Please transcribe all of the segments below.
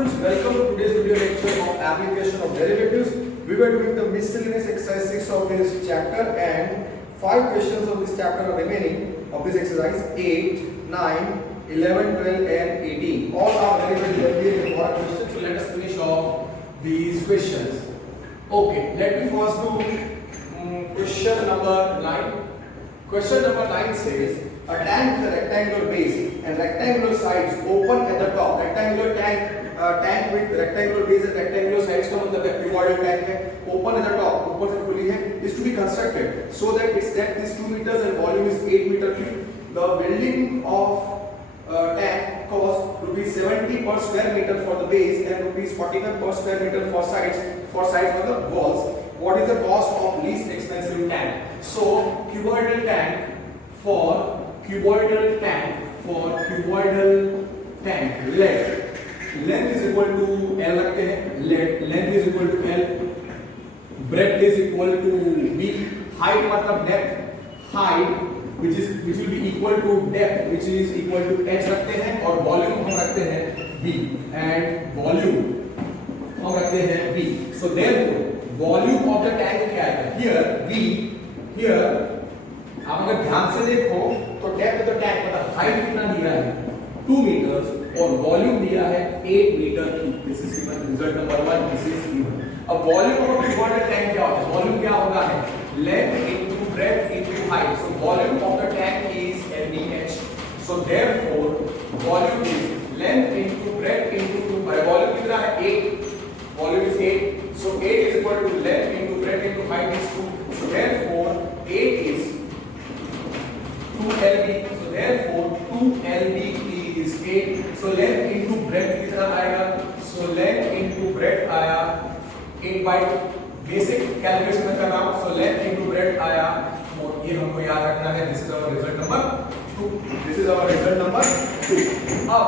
students, welcome to today's video lecture of application of derivatives. We were doing the miscellaneous exercise 6 of this chapter and 5 questions of this chapter are remaining of this exercise 8, 9, 11, 12 and 18. All are very lengthy and important questions. So let us finish off these questions. Okay, let me first do question number 9. Question number 9 says a tank with a rectangular base and rectangular sides open at the top. Rectangular tank with rectangular base and rectangular sides का मतलब है cuboidal tank है, open at the top, ऊपर से खुली है, is to be constructed so that its depth is 2 meters and volume is 8 meter cube. The building of tank cost rupees 70 per square meter for the base and rupees 45 per square meter for sides for the walls. What is the cost of least expensive tank? So cuboidal tank for cuboidal tank length is equal to L रखते हैं, length is equal to L, breadth is equal to B, height मतलब depth, height which will be equal to depth which is equal to H रखते हैं और volume हम रखते हैं B and volume हम रखते हैं B. So therefore volume of the tank क्या है? Here आप अगर ध्यान से देखो तो डेप्थ ऑफ द टैंक मतलब हाइट कितना दिया है 2 मीटर्स और वॉल्यूम दिया है 8 metre cube. This is given result number 1. This is given. अब वॉल्यूम ऑफ cuboidal टैंक क्या होता है? वॉल्यूम क्या होगा है length into breadth into height. So volume of the tank is LDH. So therefore volume is length into breadth into volume कितना है 8. Volume is 8. So 8 is equal to length into breadth into height is 2. So therefore 8 is 2LB. So therefore 2LB is 8. So length into breadth कितना आएगा? So length into breadth आया 8 by basic calculation में कर रहा हूँ. So length into breadth आया. और ये हमको याद रखना है. This is our result number 2. This is our result number 2. अब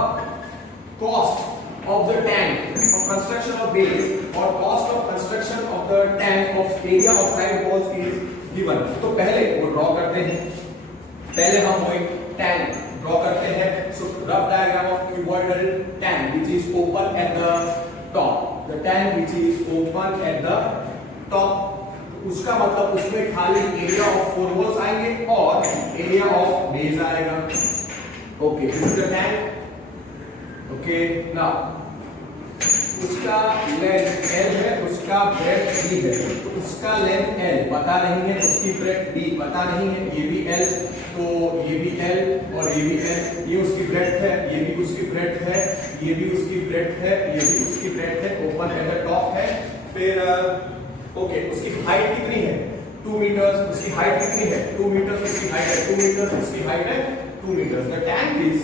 cost of the tank of construction of base or cost of construction of the tank of area of side walls is given. तो पहले वो draw करते हैं. पहले हम वो एक टैंक ड्रॉ करते हैं. सो rough diagram of cuboidal tank which is open at the top. The tank which is open at the top. उसका मतलब उसमें खाली एरिया ऑफ 4 walls आएंगे और एरिया ऑफ बेस आएगा. Okay, this is the tank. Okay, now उसका length L है, उसका ब्रेड्थ B है. तो उसका लेंथ L पता नहीं है, उसकी ब्रेड्थ B पता नहीं है. ये भी L तो ये भी L और ये भी L. ये उसकी ब्रेड्थ है, ये भी उसकी ब्रेड्थ है, ये भी उसकी ब्रेड्थ है, ये भी उसकी ब्रेड्थ है. ओपन एट द टॉप है. फिर ओके, उसकी हाइट कितनी है 2 मीटर्स. उसकी हाइट कितनी है 2 मीटर्स. उसकी हाइट है 2 मीटर्स. उसकी हाइट है 2 metres. The tank is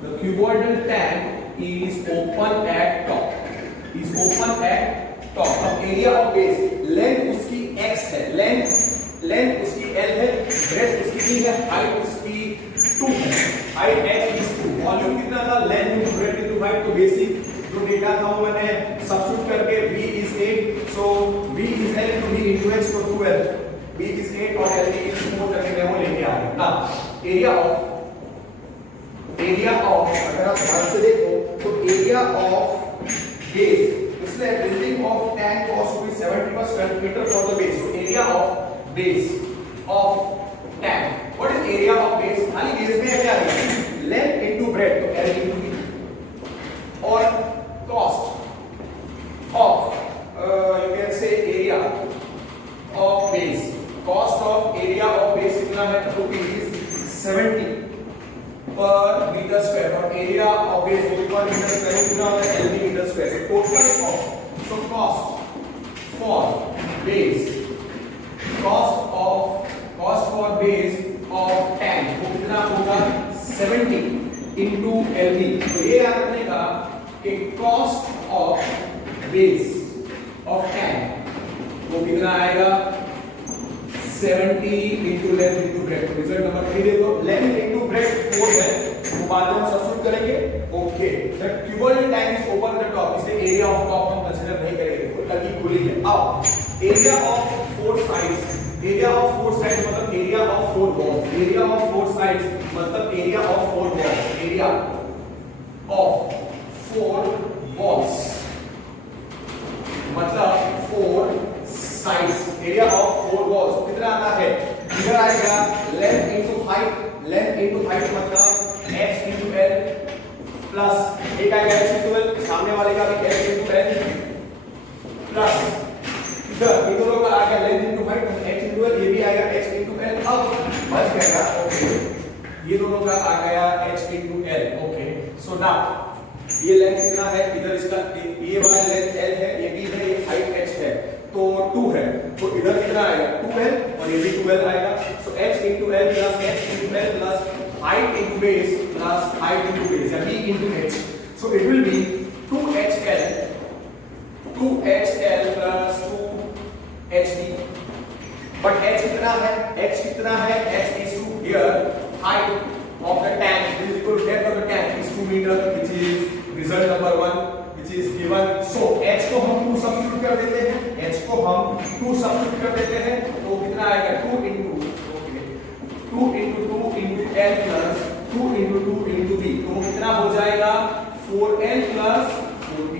the cuboidal tank is open at top. Is open at top. अब area of base length उसकी x है, length उसकी L है, breadth उसकी B है, height उसकी 2 है. height h is 2. volume कितना था length into breadth into height. तो basic जो डेटा था वो मैंने सब्स्टिट्यूट करके V is 8. so V is L into V into h तो 12. B is 8 और L is 4 करके मैं वो लेके आ गया. ना एरिया ऑफ अगर आप ध्यान से देखो तो एरिया ऑफ बेस इसलिए building of tank cost rupees 70 per square metre for the base. So area of base of tank. What is area of base? खाली बेस में क्या है लेंथ इनटू ब्रेड्थ तो L इनटू B और cost of you can say area of base. Cost of area of base कितना है rupees 70 per metre square और area of base per metre square कितना है LB metre square. Total cost. So cost for base of tank वो कितना होगा 70 into LB. तो ये याद रखने का कि cost of base of tank वो कितना आएगा 70 into length into breadth. Result number 3 देखो. length into breadth 4 है, वो बाद में हम सब्स्टिट्यूट करेंगे. Okay, the cuboidal tank is open at the top. इसलिए एरिया ऑफ टॉप हम कंसीडर नहीं करेंगे, टंकी खुली है. अब area of 4 sides. Area of 4 sides मतलब area of 4 walls. Area of 4 sides मतलब area of 4 walls. Area of 4 walls, मतलब 4 साइड्स, एरिया ऑफ 4 वॉल्स कितना आता है, इधर आएगा length into height, length into height मतलब h इनटू l प्लस एक आएगा h इनटू l, सामने वाले का भी h इनटू l प्लस इधर इन दोनों का आ गया लेंथ इनटू हाइट मतलब h इनटू l, ये भी आएगा h इनटू l, अब बच गया ओके, ये दोनों का आ गया h into l okay. So now ये लेंथ कितना है, इधर इसका ये वाला लेंथ l है, ये भी है, ये हाइट h है, तो 2 है, तो इधर कितना आएगा 2l और ये भी 2l आएगा। सो h into l plus h into l plus height into base plus height into base या b into h, so it will be 2hl plus 2hb, but h कितना है, h कितना है, h is to here height of the tank is equal to depth of the tank is 2 meter, which is result number 1 which is given। so h को हम 2 substitute कर देते हैं, h को हम 2 सब्स्टिट्यूट कर देते हैं, तो कितना आएगा 2 into okay 2 into l plus 2 into b, तो कितना हो जाएगा 4l plus 4b,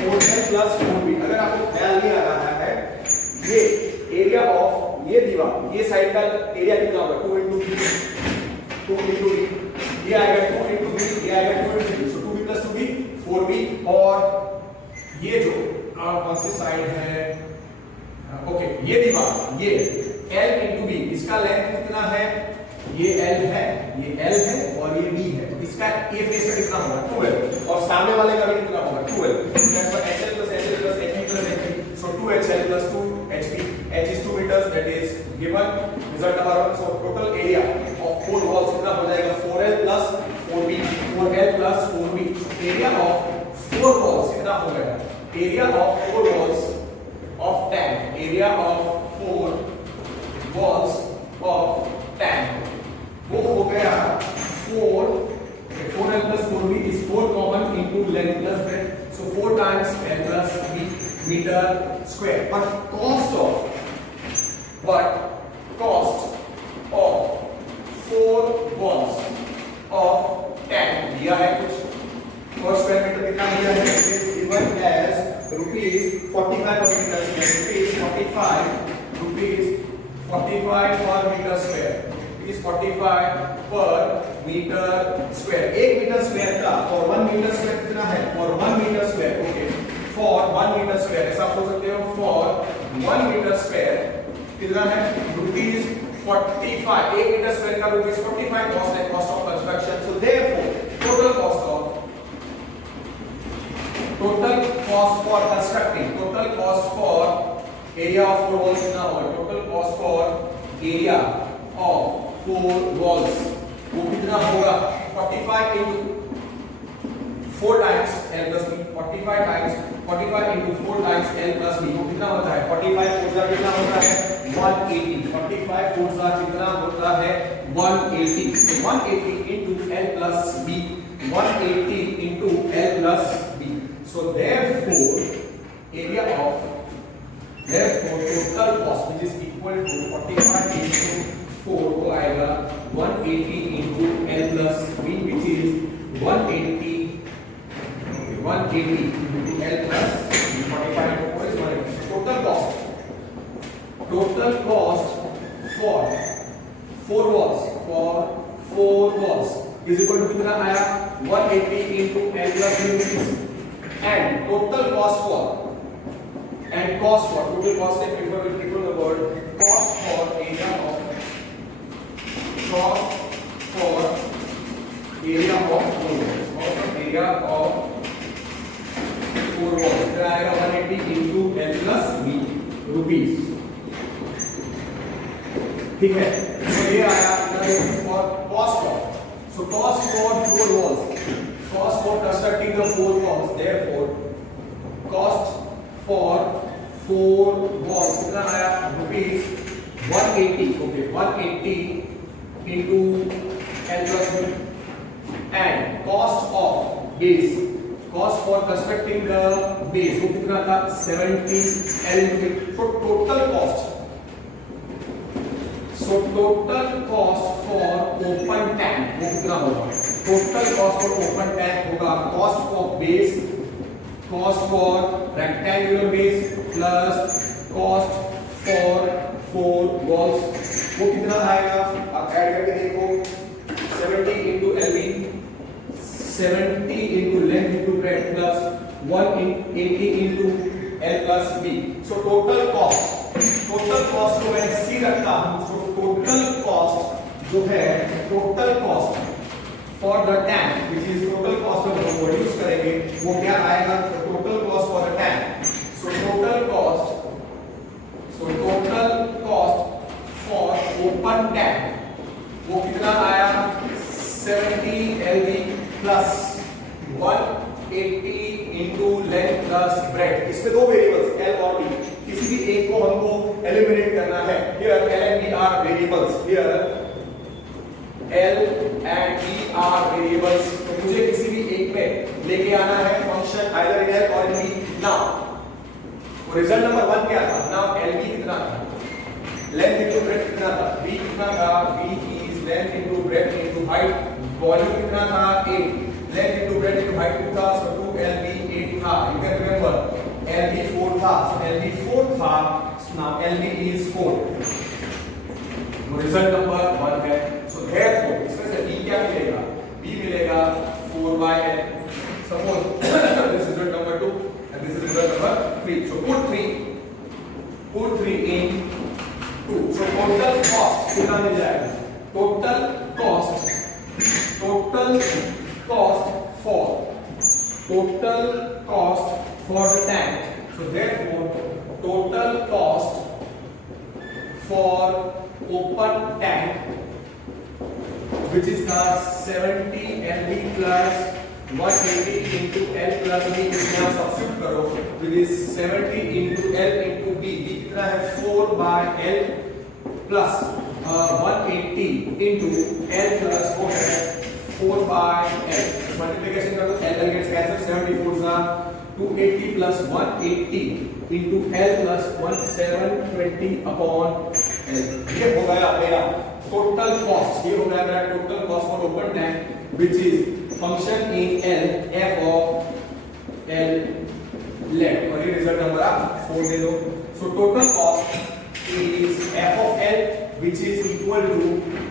4l plus 4b। अगर आपको ख्याल नहीं आ रहा है, ये एरिया ऑफ ये दीवार, ये साइड का एरिया कितना होगा 2 into b, ये आएगा 2 into b, ये आएगा 2 into b, so 2b plus 2b 4b, और ये जो कौन सी साइड है ओके, ये दीवार ये l into b, इसका लेंथ कितना है, ये l है, ये l है और ये b है, तो इसका a फेस का कितना होगा 2l, और सामने वाले का भी कितना होगा 2l, that's why hl plus hl plus hb plus hb, so 2hl plus 2hb, h is 2 meters, that is given result number 1। so total area of 4 walls कितना हो जाएगा 4l plus 4b, 4l plus 4b, area of 4 walls कितना हो गया, area of 4 walls of tank, area of 4 walls of tank वो हो गया 4l plus 4b is 4 common into length plus breadth, so 4 times l plus b meter square, but cost of 4 walls of tank दिया है कुछ, per square meter कितना दिया है, it is given as rupees 45 per meter square, rupees 45 per meter square, is 45 per meter square। 1 metre square का for 1 metre square कितना है, for 1 metre square okay, for 1 metre square ऐसा बोल सकते हो, for 1 मीटर स्क्वायर कितना है rupees 45, 1 metre square का रुपीस 45 कॉस्ट है, cost of construction. So therefore total cost for constructing, total cost for area of 4 walls कितना होगा, total cost for area of 4 walls वो कितना होगा 45 into 4 times l plus b, 45 times 45 into 4 times l plus b वो कितना होता है 45 4 का कितना होता है 180, 45 4 का कितना होता है 180, 180 into l plus b, 180 into l plus b, so therefore total cost which is equal to 45 into 4 वो आएगा 180 into l plus b which is 180 into l plus b, 45 into 4 is 180, total cost for 4 walls is equal to कितना आया 180 into l plus b rupees, and total cost for total cost है before the word cost for area of 4 walls, इधर आएगा 180 into l plus b rupees, ठीक है। तो ये आया और cost for 4 walls, cost for constructing the 4 walls, therefore cost for 4 walls कितना आया rupees 180, okay 180 into l plus b, and cost of base, cost for constructing the base वो कितना था 70 l into b, so total cost so total cost for open tank वो कितना होगा? Total cost for open tank होगा cost of base, cost for rectangular base plus cost for 4 walls. वो कितना आएगा? आप ऐड करके देखो 70 into LV, 70 into length into breadth plus 180 into L plus B। So total cost को मैं C रखता हूँ। So total cost जो है total cost for the tank which is total cost of हम प्रोड्यूस करेंगे वो क्या आएगा? Total cost for the tank। So total cost for open tank वो कितना आया? 70 LV plus 180 into length plus breadth। इसमें दो वेरिएबल्स L और B, किसी भी एक को हमको एलिमिनेट करना है। Here L and B are variables, here L and B are variables। तो मुझे किसी भी एक में लेके आना है function either in L or in B। Now result number 1 क्या था? Now LB कितना था? लेंथ इनटू ब्रेड्थ कितना था? B कितना था? B is length into breadth into height। Volume कितना था? 8। length into breadth into height कितना था? So 2LB 8 था। You can remember LB 4 था। So LB 4 था। So now LB is 4। वो रिजल्ट नंबर 1 है। So therefore इसमें से B क्या मिलेगा? B मिलेगा 4/L। Suppose this is result number 2 and this is result number 3। So put 3 in 2। So total cost कितना मिल जाएगा? Total cost for the tank। So therefore total cost for open tank which is the 70 LB plus 180 into L plus B। इसमें आप substitute करो which is 70 into L into B। B कितना है? 4/L plus 180 into L plus 4/L। Multiplication कर दो, L gets cancelled, 74 are 280 plus 180 into L plus 1720 upon L। ये हो गया मेरा टोटल कॉस्ट। ये हो गया मेरा total cost for open tank which is function in L f of L let। और ये रिजल्ट नंबर आप 4 दे दो। So total cost is f of L which is equal to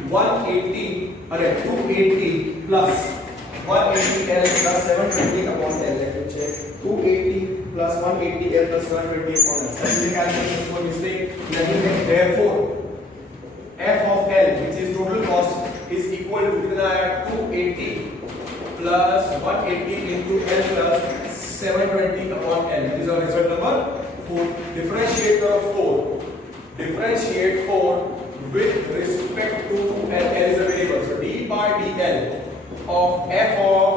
280 plus 180 L plus 720 upon L। Let me check 280 plus 180 L plus 720 upon L। सबसे calculation को mistake नहीं है। Therefore f of L which is total cost is equal to कितना है? 280 plus 180 into L plus 720 upon L। This is our result number 4। Differentiate करो 4। Differentiate 4 with respect to L। L is a variable, so d by dl of f of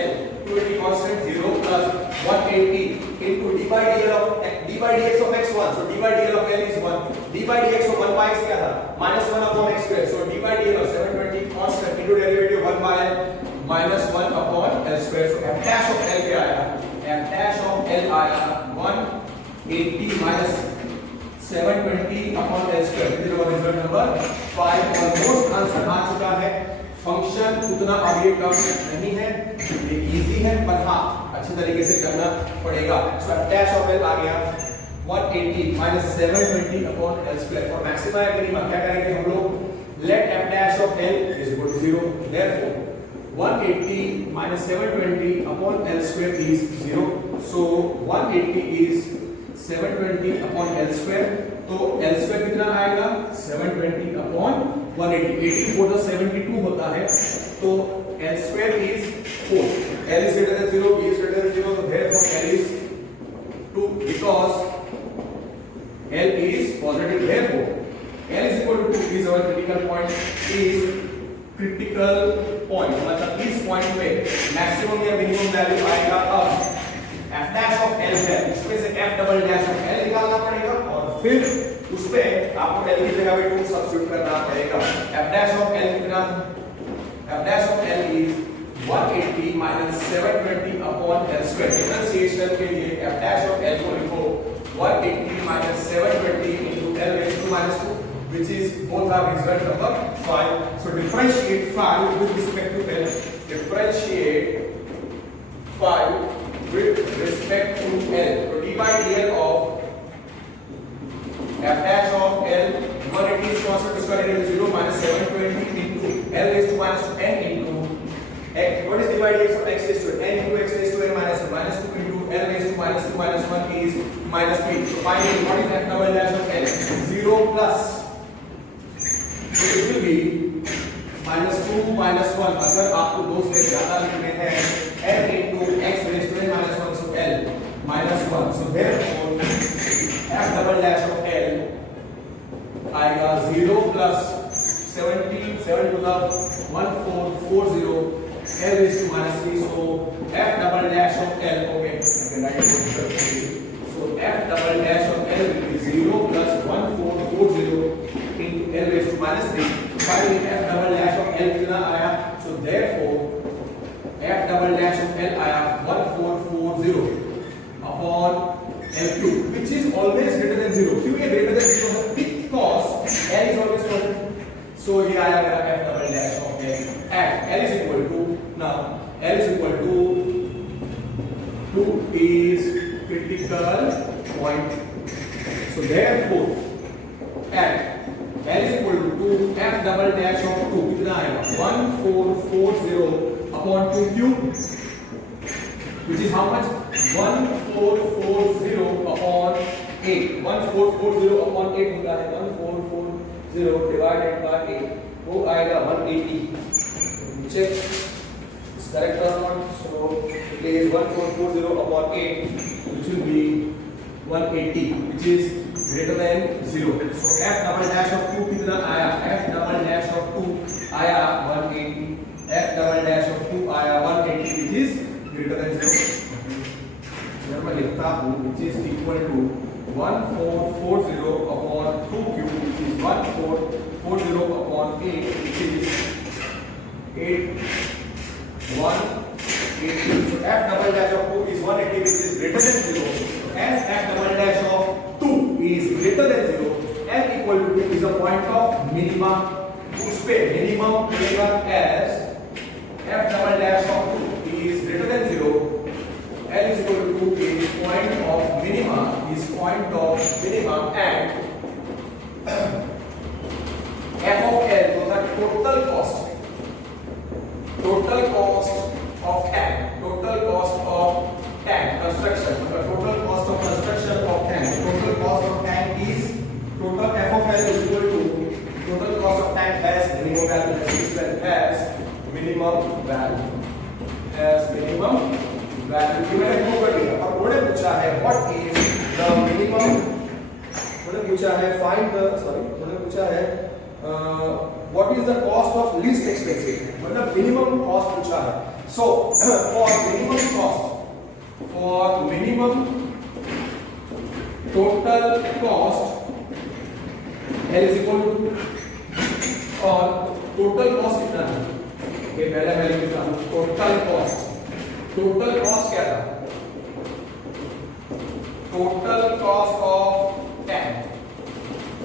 L 280 constant 0 plus 180 into d by dx of x1। So d by dl of L is 1। d by dx of 1 by x क्या था? -1 upon x square। So d by dl of 720 constant into derivative 1 by L -1 upon L square। So f dash of L क्या आया? f dash of L आया 180 minus 720 upon L square। this is our result number 5। Almost answer आ चुका है। Function उतना अब ये tough नहीं है, ये इजी है, पर हाँ अच्छे तरीके से करना पड़ेगा। सो f dash of L आ गया 180 minus 720 upon L square। For maxima या मिनिमा क्या करेंगे हम लोग? let f dash of L is equal to 0। therefore 180 minus 720 upon L square is 0। so 180 is 720 upon L square। तो L square कितना आएगा? 720 upon 180। 84 तो 72 होता है, तो L square is 4। L is greater than 0, B is greater than 0, so therefore L is 2 because L is positive। therefore L is equal to 2 is our critical point। is critical point मतलब इस point पे maximum या minimum value आएगा। अब f dash of L है, उसमें से f double dash of L निकालना पड़ेगा और फिर उस पे आपको L की जगह पे 2 सब्स्टिट्यूट करना पड़ेगा। f dash of L कितना? f dash of L is 180 minus 720 upon L square। Differentiation के लिए f dash of L को लिखो 180 minus 720 into L raised to -2। which is both are result of the 5. So differentiate 5 with respect to L. Differentiate 5 with respect to L. So d by dl of f dash of L 180 is constant, इसका derivative 0 minus 720 into L raised to minus n into x. What is divided x of x raised to n into x raised to n minus 1 minus 2 into L raised to minus 2 minus 1 is minus 3. So finally, what is f double dash of L? 0 plus. So it will be minus 2 minus 1. अगर आपको दो से ज्यादा लिखने हैं n into x raised to n minus 1, so L minus 1. So therefore f double dash of L आएगा 0 plus 17 7 to the 1440 L raised to minus 3. So f double dash of L, okay, I can write it. So f double dash of L will be 0 plus 1440 into L raised to minus 3. Finally f double dash of L कितना आया? So therefore f double dash of L आया 1440 upon L cube, which is always greater than 0. क्यों ये greater than 0 है? Because L is always present. So ये आया मेरा f double dash of L at L is equal to, now L is equal to 2 is critical point. So therefore at L is equal to 2 f double dash of 2 कितना आएगा? 1440 upon 2 cube, which is how much? 1440 upon 8. 1440 upon 8 होता है 1440 divided by 8, वो आएगा 180. Check is correct or not? So it is 1440 upon 8, which will be 180, which is greater than 0. So f double dash of 2 कितना आया? f double dash of 2 आया 180. f double dash of 2 आया 180, which is greater than 0. मैं लिखता हूँ which is equal to 1440 upon 2 cube, which is 1440 upon 8, which is 180. So f double dash of 2 is 180, which is greater than 0. So as f double dash of 2 is greater than 0, n equal to 2 is a point of minima. उस पे minimum मिलेगा as f double dash of 2 is greater than 0. L is equal to 2 is point of minima, and f of L, so the total cost of tank construction, the total cost of construction of tank, total cost of tank is, total f of L is equal to total cost of tank has minimum value, has minimum value, कि मैंने prove कर दिया. अब उन्होंने पूछा है what is the minimum, उन्होंने पूछा है फाइंड द, उन्होंने पूछा है what is the cost of least expensive, मतलब मिनिमम कॉस्ट पूछा है. So for minimum total cost L is equal to, और टोटल कॉस्ट कितना है? ओके पहले मैं लिखता हूं टोटल कॉस्ट क्या था? Total cost of tank,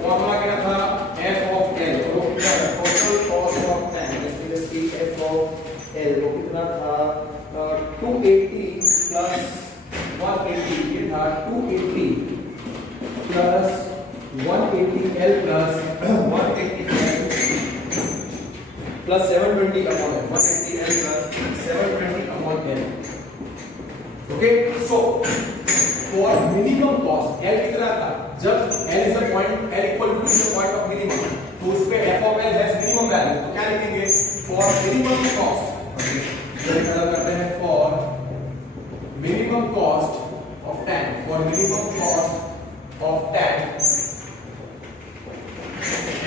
formula क्या था? f of L. Total cost of tank f of L वो कितना था? 280 प्लस 180, ये था 280 plus 180 L plus 180 L plus 720 upon L, 180 L plus 720 upon L. Okay, so for minimum cost L कितना था? जब L is a point, L equal to the point of minimum, तो उस पे f of L has minimum value, तो क्या लिखेंगे? For minimum cost, जब निकाला करते हैं for minimum cost of tank,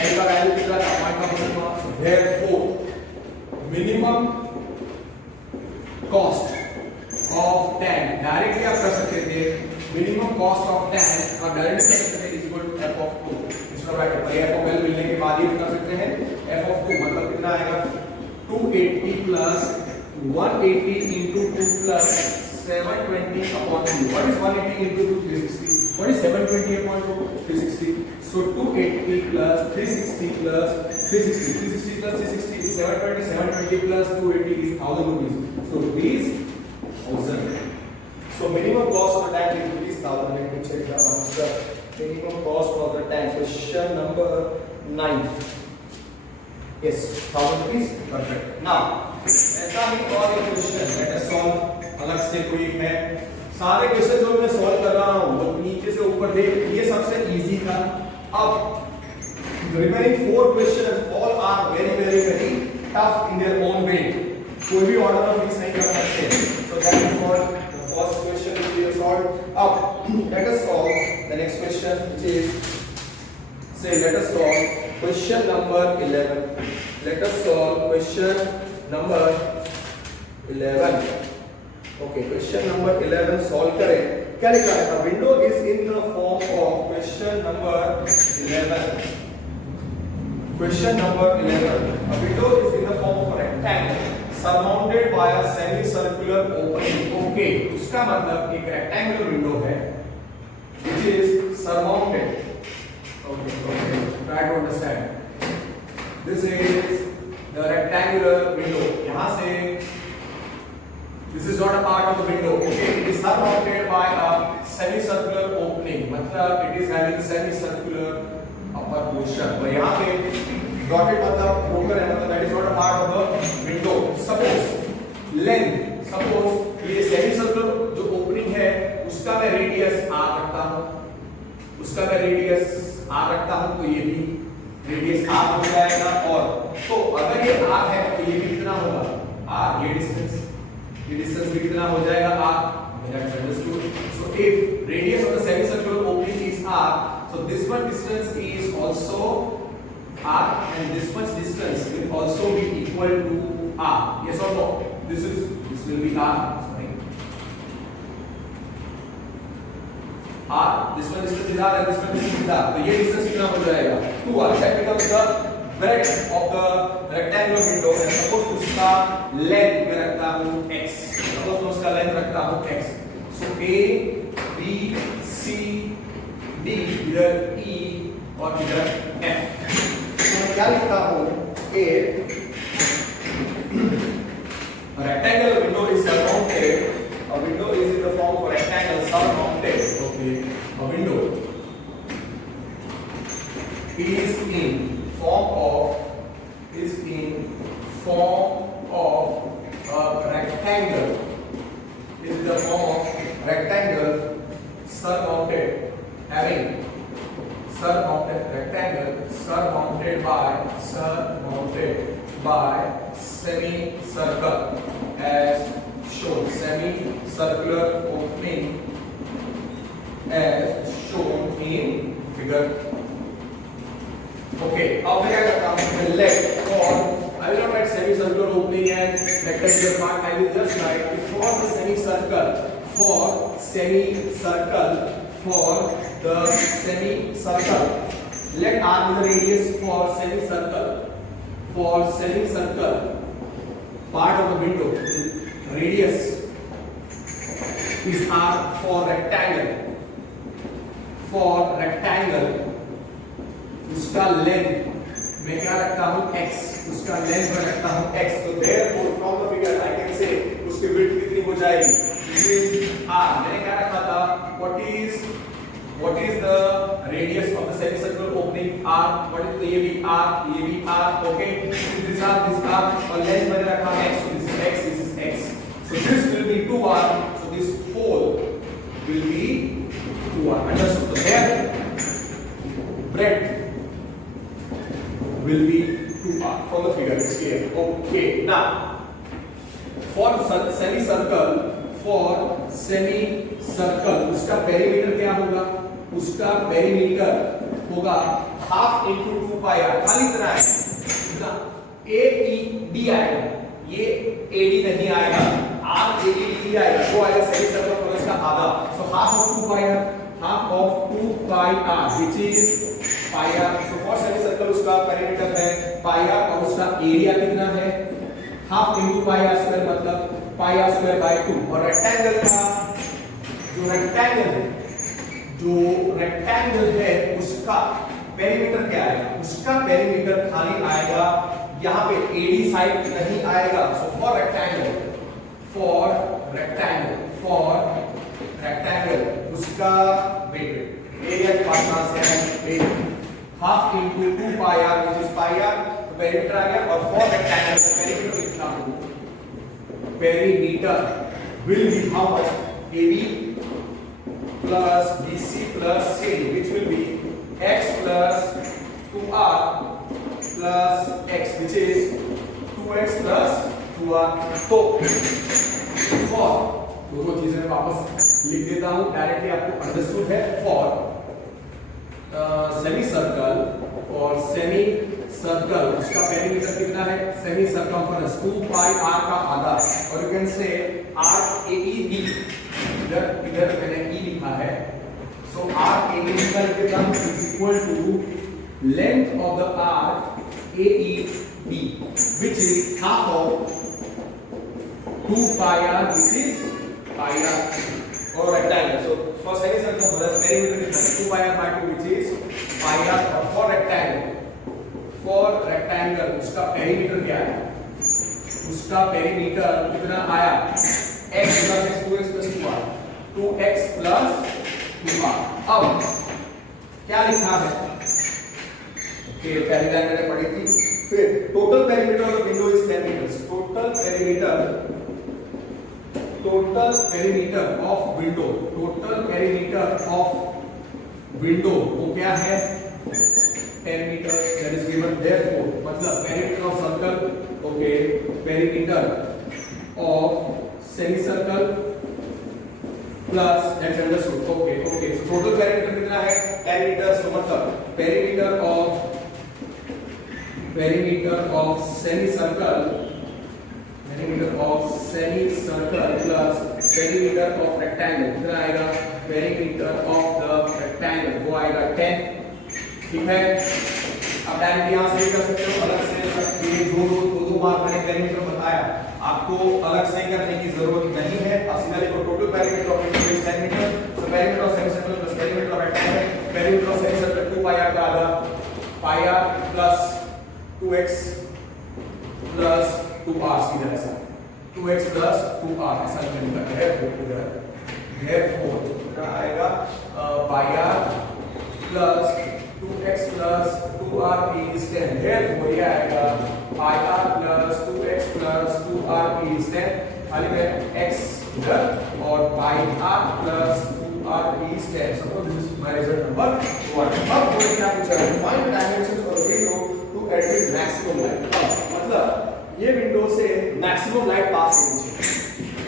L का वैल्यू कितना था? Point of minimum. Therefore minimum cost of tank directly आप कर सकते थे. मिनिमम कॉस्ट ऑफ टैंक आप डायरेक्टली कर सकते थे इक्वल टू f of 2. इसका राइट पर f of L मिलने के बाद ये कर सकते हैं f of 2 मतलब कितना आएगा? 280 plus 180 into 2 plus 720 upon 2. What is 180 into 2? 360. What is 720 upon 360? So 280 plus 360 plus 360 plus 360 is 720. 720 plus 280 is 1000 rupees. So rupees 1000. So minimum cost of the tank is rupees 1000. Let me check the answer. Minimum cost of the tank. Question number 9. Yes, 1000 rupees. Perfect. Now, ऐसा ही और एक question let us solve अलग से कोई है। सारे question जो मैं सॉल्व कर रहा हूं वो नीचे से ऊपर देख, ये सबसे इजी था। अब remaining 4 questions all are very very very tough in their own way. कोई भी ऑर्डर में फिक्स नहीं कर सकते। So that is for first question which we have solved. Up, let us solve the next question, which is, say, let us solve question number 11. Let us solve question number 11. Okay, question number 11 solve करें। क्या लिखा है? A window is in the form of question number 11. Question number 11. A window is in the form of a rectangle surmounted by a semicircular opening. Okay, उसका मतलब एक rectangular window है which is surmounted. Okay, try to understand. This is the rectangular window. यहाँ से this is not a part of the window. Okay, it is surmounted by a semicircular opening. मतलब it is having semicircular upper portion. और यहाँ पे dotted मतलब broken है, मतलब that is not a part of the window. Suppose length, suppose ये semicircular जो opening है उसका मैं radius r रखता हूँ, उसका मैं radius r रखता हूँ, तो ये भी radius r हो जाएगा। और तो अगर ये r है तो ये भी कितना होगा r, ये distance भी कितना हो जाएगा r। So if radius of the semicircular opening is r, so this one distance is also r and this much distance will also be equal to r. Yes or no? This will be r. Sorry. r. This one distance is r and this one distance is r. तो ये distance कितना हो जाएगा 2r. That becomes the breadth of the rectangular window. And suppose उसका length मैं रखता हूँ x. Suppose मैं उसका length रखता हूँ x. So a, b, c, d इधर e और इधर f. क्या लिखता हूँ a rectangular window is surmounted, a window is in the form of a rectangle surmounted. Okay, a window is in form of a rectangle, is in the form of rectangle surmounted, having surmounted rectangle surmounted by semicircle as shown, semicircular opening as shown in figure. Okay, अब मैं क्या करता हूँ, let for I will not write semicircular opening and rectangular part. I will just write for the semicircle, for the semicircle. Let r be the radius for semicircle. For semicircle part of the window, radius is r. For rectangle, उसका length मैं क्या रखता हूँ x, उसका length मैं रखता हूँ x. तो therefore from the figure I can say उसकी width कितनी हो जाएगी, this is r. मैंने क्या रखा था, what is the radius of the semicircular opening r, what is, तो ये भी r, okay, this r और length मैंने रखा x, so this is x, this is x, so this will be 2r, so this whole will be 2r. Understood? So there breadth will be 2r from the figure. It's clear. Okay, now for semicircle, उसका perimeter क्या होगा, उसका perimeter होगा half into 2 pi r. खाली इतना है, इतना AED आएगा, ये AD नहीं आएगा, r AED आएगा, वो आएगा सेमीसर्कल और इसका आधा. So half of 2 pi r which is pi r. So for semicircle उसका पेरीमीटर है pi r और उसका एरिया कितना है, half into pi r square, मतलब pi r स्क्वायर बाय 2. और रेक्टेंगल का जो रेक्टेंगल है जो रेक्टेंगल है उसका पेरीमीटर क्या आएगा, उसका पेरीमीटर खाली आएगा यहाँ पे एडी साइड नहीं आएगा। सो फॉर रेक्टेंगल उसका एरिया के पास में है half into 2 pi r which is pi r, तो पेरीमीटर आ गया। और फॉर रेक्टेंगल पेरीमीटर लिखना हो, perimeter will be how much, AB plus BC plus CD, which will be x plus 2r plus x, which is 2x plus 2r। तो for दोनों चीजें मैं वापस लिख देता हूं, डायरेक्टली आपको अंडरस्टूड है। फॉर सेमी सर्कल उसका पेरीमीटर कितना है, सेमी सर्कमफरेंस 2 पाई r का आधा, और you can say r AED, इधर मैंने e लिखा है, सो r AED का equal is equal to length of the r AED which is half of 2 pi r which is pi r, और rectangle, so for semi circumference perimeter is 2 pi r by 2 which is pi r, और for rectangle उसका perimeter क्या है, उसका perimeter कितना आया, x plus x 2x plus 2r 2x plus 2r। अब क्या लिखा है, ओके पहली लाइन मैंने पढ़ी थी। फिर total perimeter of the window is 10 metres, total perimeter of window वो क्या है, 10 meters, that is given, therefore मतलब perimeter of circle, okay, perimeter of semicircle plus that's understood, okay, so total perimeter कितना है 10 meters, so मतलब perimeter of semicircle plus perimeter of rectangle कितना आएगा, perimeter of the rectangle वो आएगा 10, ठीक है। अब डायरेक्ट यहां से कर सकते हो, अलग से ये दो मार्क मैंने पेरीमीटर बताया, आपको अलग से करने की जरूरत नहीं है। अब सीधा लिखो total perimeter of window is 10 metre, so perimeter of semicircle plus perimeter of rectangle, perimeter of semicircle 2 pi r का आधा, पाई r plus 2x plus 2r, सीधा ऐसा 2x प्लस 2r ऐसा लिखना है। therefore आएगा पाई r plus 2x plus 2r is 10, therefore ये आएगा pi r plus 2x plus 2r is 10, खाली में x इधर और pi r plus 2r is 10, suppose this is my result number 1। अब मुझे क्या पूछा है, find dimensions for the window to admit maximum light। मतलब ये विंडो से मैक्सिमम लाइट पास होनी चाहिए,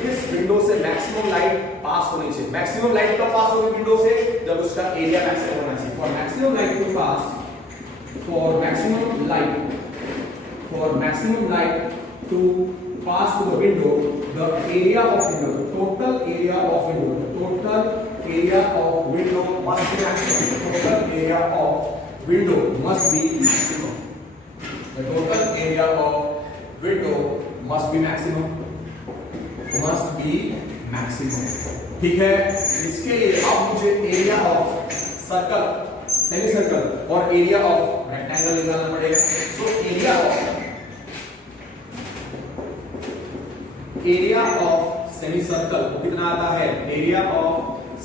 इस विंडो से मैक्सिमम लाइट पास होनी चाहिए। मैक्सिमम लाइट कब पास होगी विंडो से, जब उसका एरिया मैक्सिमम होना चाहिए। For maximum light to pass, for maximum light to pass to the window, the area of window, the total area of window must be maximum. The total area of window must be maximum. The total area of window must be maximum. ठीक है, इसके लिए अब मुझे area of circle, semi circle और area of rectangle निकालना पड़ेगा। सो area of semi circle कितना आता है, एरिया ऑफ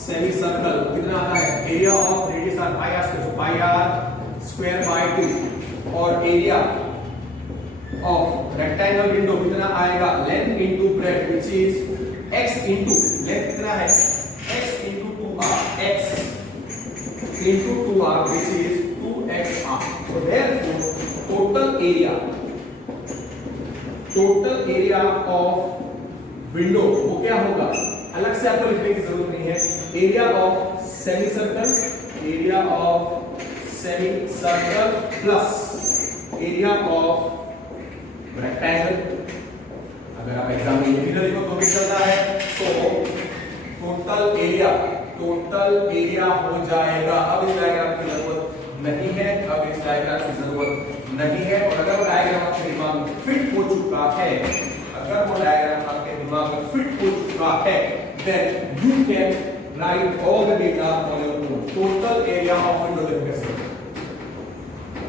सेमी सर्कल कितना आता है, area of radius r pi r square, pi r square by 2, और एरिया ऑफ रेक्टेंगल विंडो कितना आएगा, length into breadth which is x into length कितना है, x into 2r, x into 2r which is 2xr। so therefore total area of window वो क्या होगा, अलग से आपको लिखने की जरूरत नहीं है। Area of semi circle plus area of rectangle. अगर आप एग्जाम में ये भी लिखो तो भी चलता है। तो टोटल एरिया हो जाएगा। अब इस डायग्राम की जरूरत नहीं है, अब इस डायग्राम की जरूरत नहीं है। और अगर वो डायग्राम आपके दिमाग में फिट हो चुका है, अगर वो डायग्राम आपके दिमाग में फिट हो चुका है, then you can write all the data on your own। Total area of window देखो कैसे,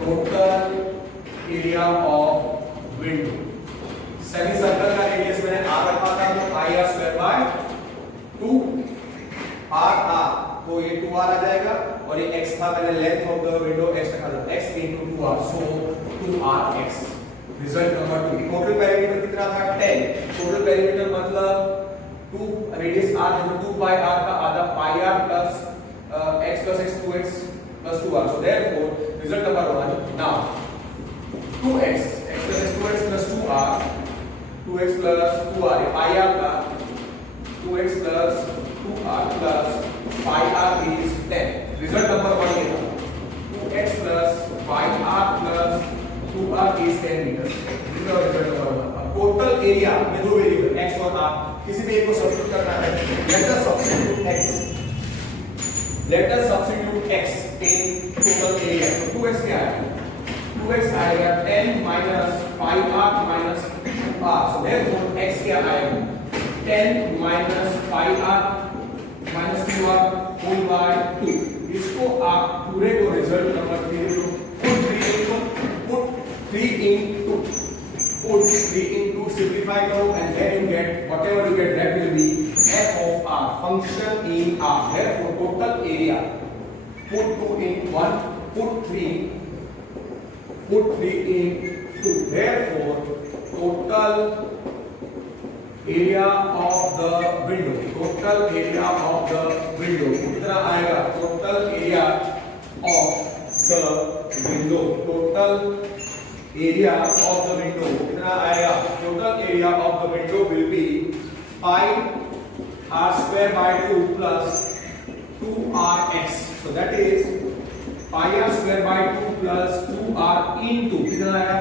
total area of window, semi circle का रेडियस मैंने r रखा था तो पाई आर स्क्वायर बाय 2 r, तो ये 2r आ जाएगा, और ये x था, मैंने length of the window x रखा था, x into 2r, so 2rx। Result number 2। Total perimeter कितना था 10, टोटल पेरीमीटर मतलब 2 रेडियस r है तो 2 पाई r का आधा पाई r plus x plus x 2x plus 2r, so therefore result number 1 now 2x x plus x 2x plus 2r 2x plus 2r ये पाई r का 2x plus 2r plus pi r is 10। result number 1 ये था 2x plus pi r plus 2r is 10 meters। इसका result number 1। अब total area में दो variable x और r, किसी भी एक को सब्स्टिट्यूट करना है, let us substitute x in total area, तो 2x क्या है, 2x आएगा 10 minus pi r minus 2r, so therefore x क्या आएगा 10 minus pi r minus 2r whole by 2। इसको आप पूरे को रिजल्ट नंबर 3 लो, put 3 into simplify करो and then you get whatever you get, that will be f of r, function in r, therefore total area put 2 in 1, put 3 in 2, therefore total area of the window, total area of the window कितना आएगा, total area of the window, total area of the window कितना आएगा, total area of the window will be pi r square by 2 plus 2rx, so that is pi r square by 2 plus 2r into कितना आएगा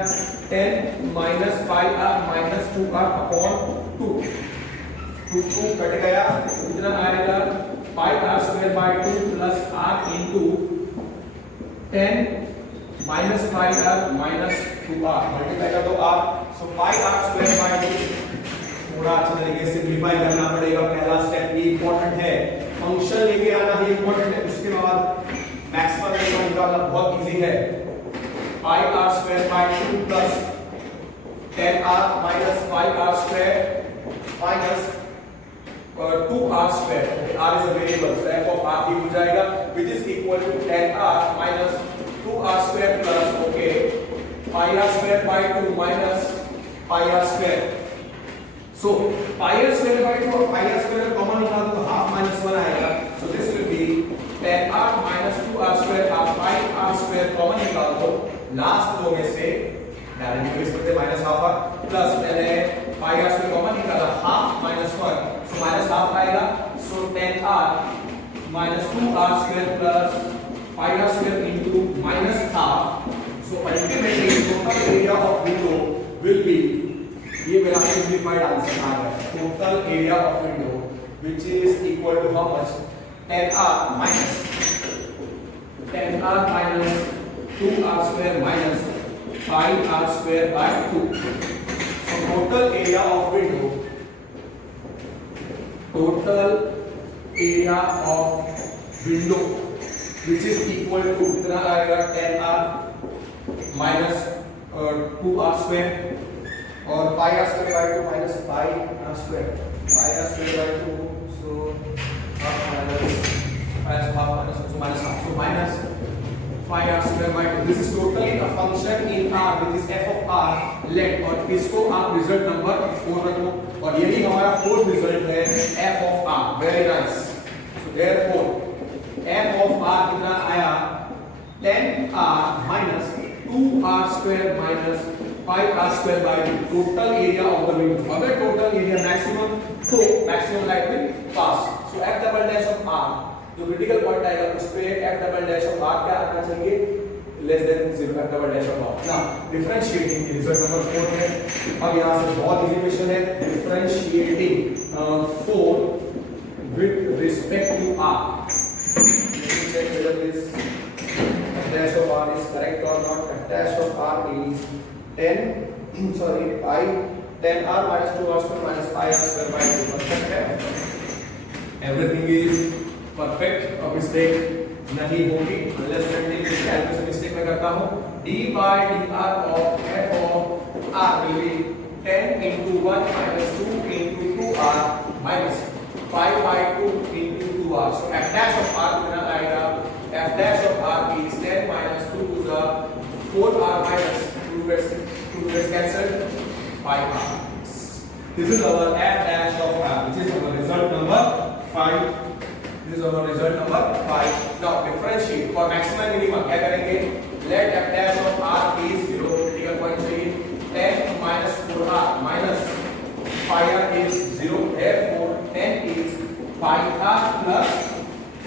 10 minus pi r minus 2r upon 2 cut गया, कितना आएगा pi r square by 2 plus r into 10 minus pi r minus 2r, multiply कर दो r, so pi r square by 2, थोड़ा अच्छे तरीके से सिंपलीफाई करना पड़ेगा, पहला स्टेप ये इंपॉर्टेंट है, फंक्शन लेके आना ही इंपॉर्टेंट है, उसके बाद मैक्सिमम लेकर निकालना बहुत इजी है। pi r square by 2 plus 10r minus 5r square minus 2r square, okay, r is a variable, so f of r भी हो जाएगा, which is equal to 10r minus 2r square plus, okay, pi r square by 2 minus pi r square, so pi r square by 2 और pi r square common निकालो तो half minus 1 आएगा, so this will be 10r minus 2r square, आप pi r square common निकालो तो last row में से directly इस पर माइनस हाफ r प्लस मैंने pi r square कॉमन निकाला half minus 1, so minus half आएगा, so 10r minus 2r square plus pi r square into minus half, so ultimately total area of window will be, ये मेरा simplified answer आ गया, total area of window which is equal to how much, 10r minus 2r square minus pi r square by 2, so total area of window, total area of window which is equal to कितना आएगा 10r minus 2r square और pi r square by 2 minus pi r square by 2, so half minus half, so minus pi r square by 2, this is totally a function in r which is f of r, let, और इसको आप result number 4 रखो, और यही हमारा fourth result है f of r, very nice, so therefore f of r कितना आया 10r minus 2r square minus pi r square by 2, total area of the window, अगर total area maximum तो maximum light will pass, so f double dash of r जो critical point आएगा उस पे f double dash of r क्या आना चाहिए, less than 0, f double dash of r। now differentiating result number 4 है, अब यहाँ से बहुत इजी क्वेश्चन है, differentiating 4 with respect to r, let me check whether this f dash of r is correct or not, f dash of r is 10 sorry pi 10r minus 2r square minus pi r square by 2, perfect है, everything is perfect। अब इस देख नहीं होगी, unless calculation mistake में करता हूं। d by dr of f of r will be 10 into 1 minus 2 into 2r minus 5 by 2 into 2r. So f dash of r कितना आएगा? f dash of r is 10 minus 2 to the 4r minus 2 gets cancelled 5r. This is our f dash of r, which is our result number 5. This is our result number 5. Now differentiate for maximum minimum क्या करेंगे? Let f dash of r is 0, critical point चाहिए, 10 minus 4r minus 5r is 0, therefore 10 is 5r plus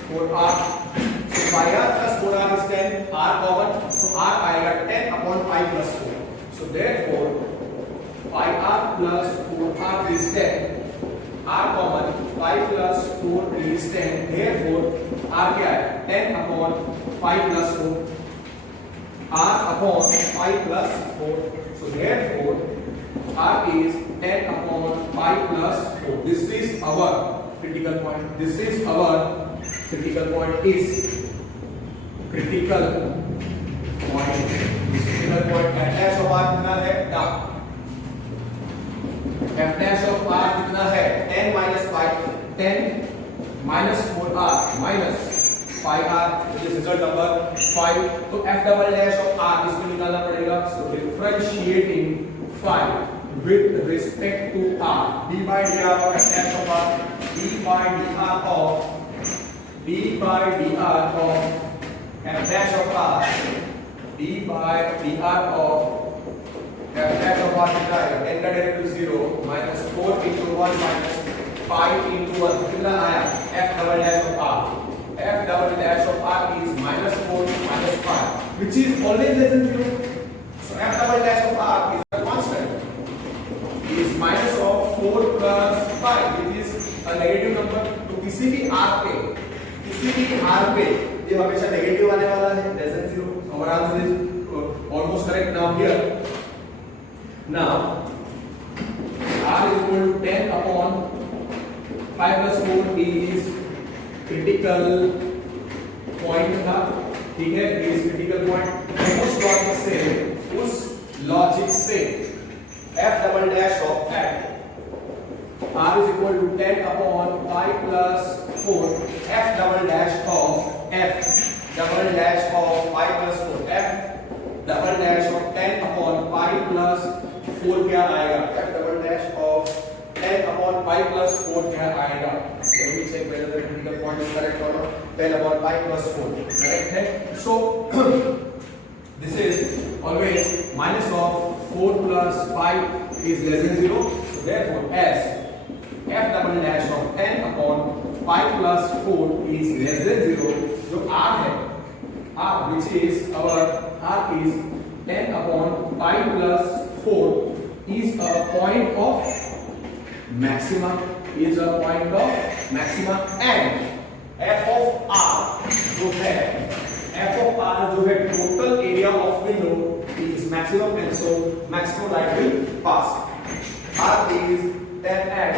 4r. So 5r plus 4r is 10, r common, so r आएगा 10 upon 5 plus 4. So therefore 5r plus 4r is 10. R common, 5 plus 4 is 10, therefore R क्या है? 10 upon 5 plus 4. R upon 5 plus 4. So therefore R is 10 upon 5 plus 4. This is our critical point. This is our critical point is critical point. This critical point f dash of R कितना है? Down. f dash of r कितना है? 10 minus 5, 10 minus 4r minus 5r, which is result number 5. तो f double dash of r इसको निकालना पड़ेगा. So differentiating 5 with respect to r, d by dr of f dash of r, d by dr of f dash of r, d by dr of f dash of r कितना आएगा? 10 का derivative 0 minus 4 into 1 minus 5 into 1 कितना आया? f double dash of r. f double dash of r is minus 4 minus 5, which is always less than 0. So f double dash of r is a constant. It is minus of 4 plus 5, which is a negative number. तो किसी भी r पे ये हमेशा negative आने वाला है, less than 0. Our answer is almost correct now here. Now r is equal to 10 upon 5 plus 4 is critical point था, ठीक है? is critical point. उस लॉजिक से f double dash of f r is equal to 10 upon 5 plus 4, f double dash of f double dash of 5 plus 4, f double dash of 10 upon 5 plus 4 क्या आएगा? f double dash of 10 upon 5 plus 4 क्या आएगा? Let me check whether the critical point is correct or not. 10 upon 5 plus 4 correct है. So this is always minus of 4 plus 5 is less than 0. So therefore as f double dash of 10 upon 5 plus 4 is less than 0, जो r है, r which is our r is 10 upon 5 plus 4 is a point of maxima, and f of r जो है total area of window is maximum, and so maximum light will pass. r is 10 and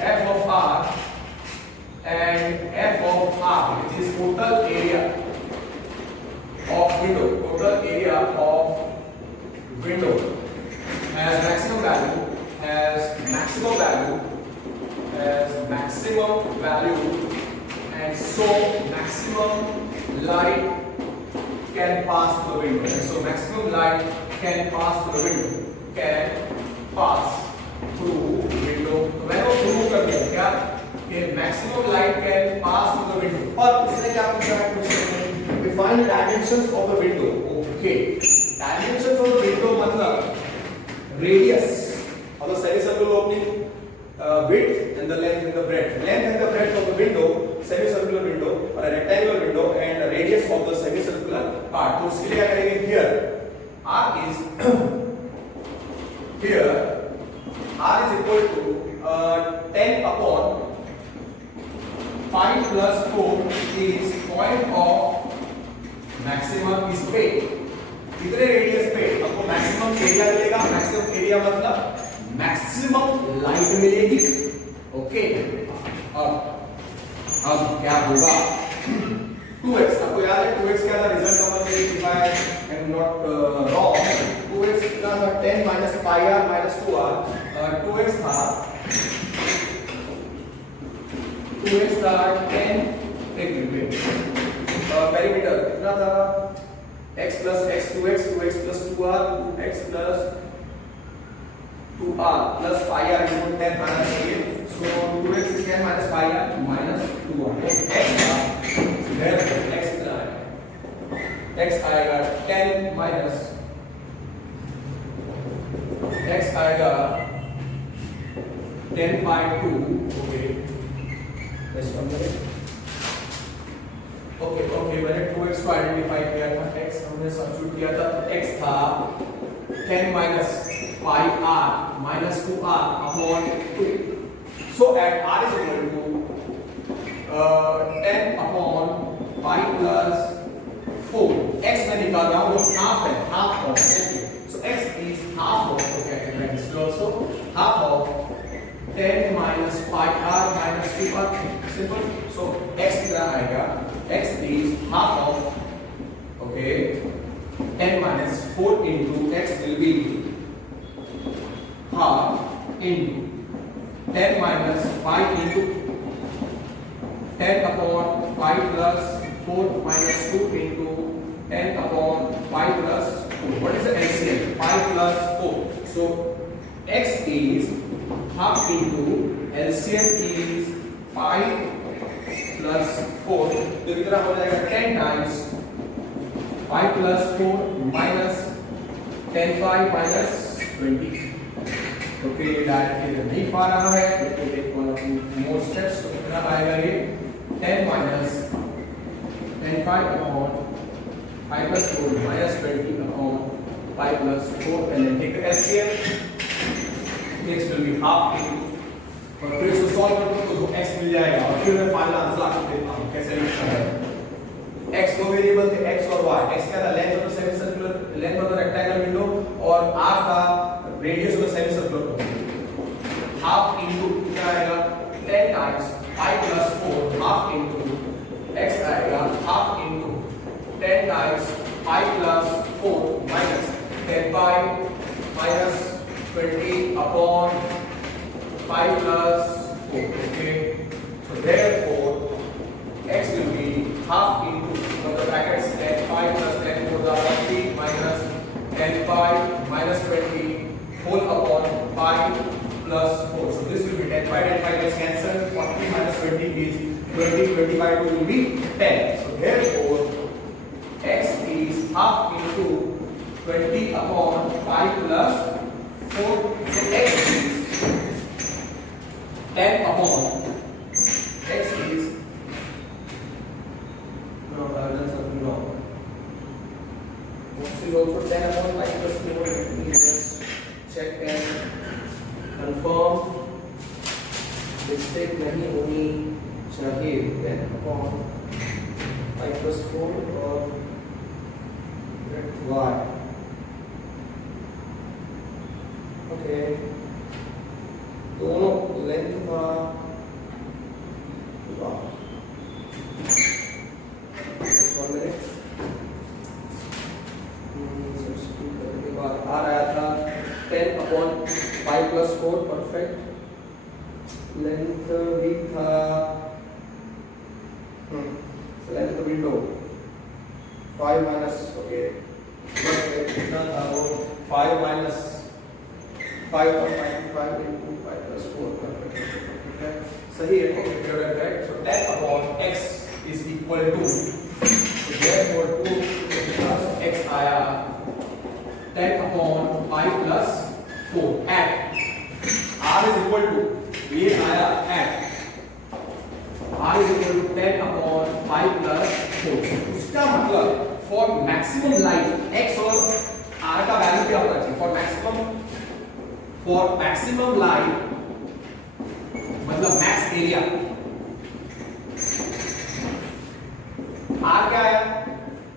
f of r and f of r, which is total area of window has maximum value, and so maximum light can pass through the window. And so maximum light can pass through the window. तो मैंने वो prove कर दिया क्या कि maximum light can pass through the window. और इसने क्या पूछा है? क्वेश्चन में define dimensions of the window. Okay, dimensions of the window मतलब radius of the semicircular opening, width and the length and the breadth of the window, semicircular window or a rectangular window, and the radius of the semicircular part. तो उसके लिए क्या करेंगे? Here r is equal to 10 upon 5 plus 4 is point of maximum is paid. कितने radius पे आपको maximum area मिलेगा? Maximum area मतलब मैक्सिमम लाइट मिलेगी. ओके, अब क्या होगा? 2x आपको याद है 2x क्या था रिजल्ट नंबर में if I am not wrong 2x कितना था 10 minus pi r minus 2r 2x था 10 एक मिनट पेरीमीटर कितना था x plus x 2x 2x plus 2r 2x plus 2r plus pi r is equal to 10 minus 8 so 2x is 10 minus pi r minus 2r x था so therefore x कितना आएगा x आएगा 10 minus x आएगा 10 by 2 okay let's compare okay मैंने 2x को identify किया था x हमने सब्स्टिट्यूट किया था तो x था 10 minus pi r minus 2r upon 2 so at r is equal to 10 upon pi plus 4 x मैं निकाल रहा हूँ वो half है half of okay so x is half of okay I can write this also half of 10 minus pi r minus 2r simple so x कितना आएगा x is half of okay 10 minus 4 into x will be half into 10 minus 5 into 10 upon 5 plus 4 minus 2 into 10 upon 5 plus 4 what is the LCM 5 plus 4 so x is half into LCM is 5 plus 4 तो कितना हो जाएगा 10 times 5 plus 4 minus 10 by minus 20 okay directly नहीं पा रहा है तो एक मोर स्टेप्स तो कितना आएगा ये 10 minus 10 pi upon 5 plus 4 minus 20 upon 5 plus 4 and then take the LCM x will be half into और फिर इसको सॉल्व करो तो x मिल जाएगा और फिर मैं फाइनल आंसर आपको देता हूं कैसे लिखना है x दो वेरिएबल थे x और y x क्या था length of the semi circular length of the rectangle window और r था radius of the semi circular half into कितना आएगा 10 times 5 plus 4 half into x आएगा half into 10 times 5 plus 4 minus 10 by minus 20 upon 5 plus 4 okay so therefore x will be half into from the brackets 10 5 plus 10 4 are 40 minus 10 5 minus 20 whole upon 5 plus 4 so this will be 10 by 10 5 gets cancelled 40 minus 20 is 20 20 by 2 will be 10 so therefore x is half into 20 upon 5 plus 4 so x is 10 upon x is no I have done something wrong x is also 10 upon 5 plus 4 let me just check and confirm mistake नहीं होनी चाहिए 10 upon 5 plus 4 और y okay दोनों length का substitute करने के बाद आ रहा था 10 upon 5 plus 4 परफेक्ट लेंथ भी था length of window 5 minus okay कितना था वो 5 minus 5.95 into 5 plus 4 perfect सही है correct so 10 upon x is equal to so therefore 2 plus x आया 10 upon 5 plus 4 and r is equal to ये आया and r is equal to 10 upon 5 plus 4 उसका मतलब for maximum light x और r का value क्या होना चाहिए for maximum light मतलब max area r क्या आया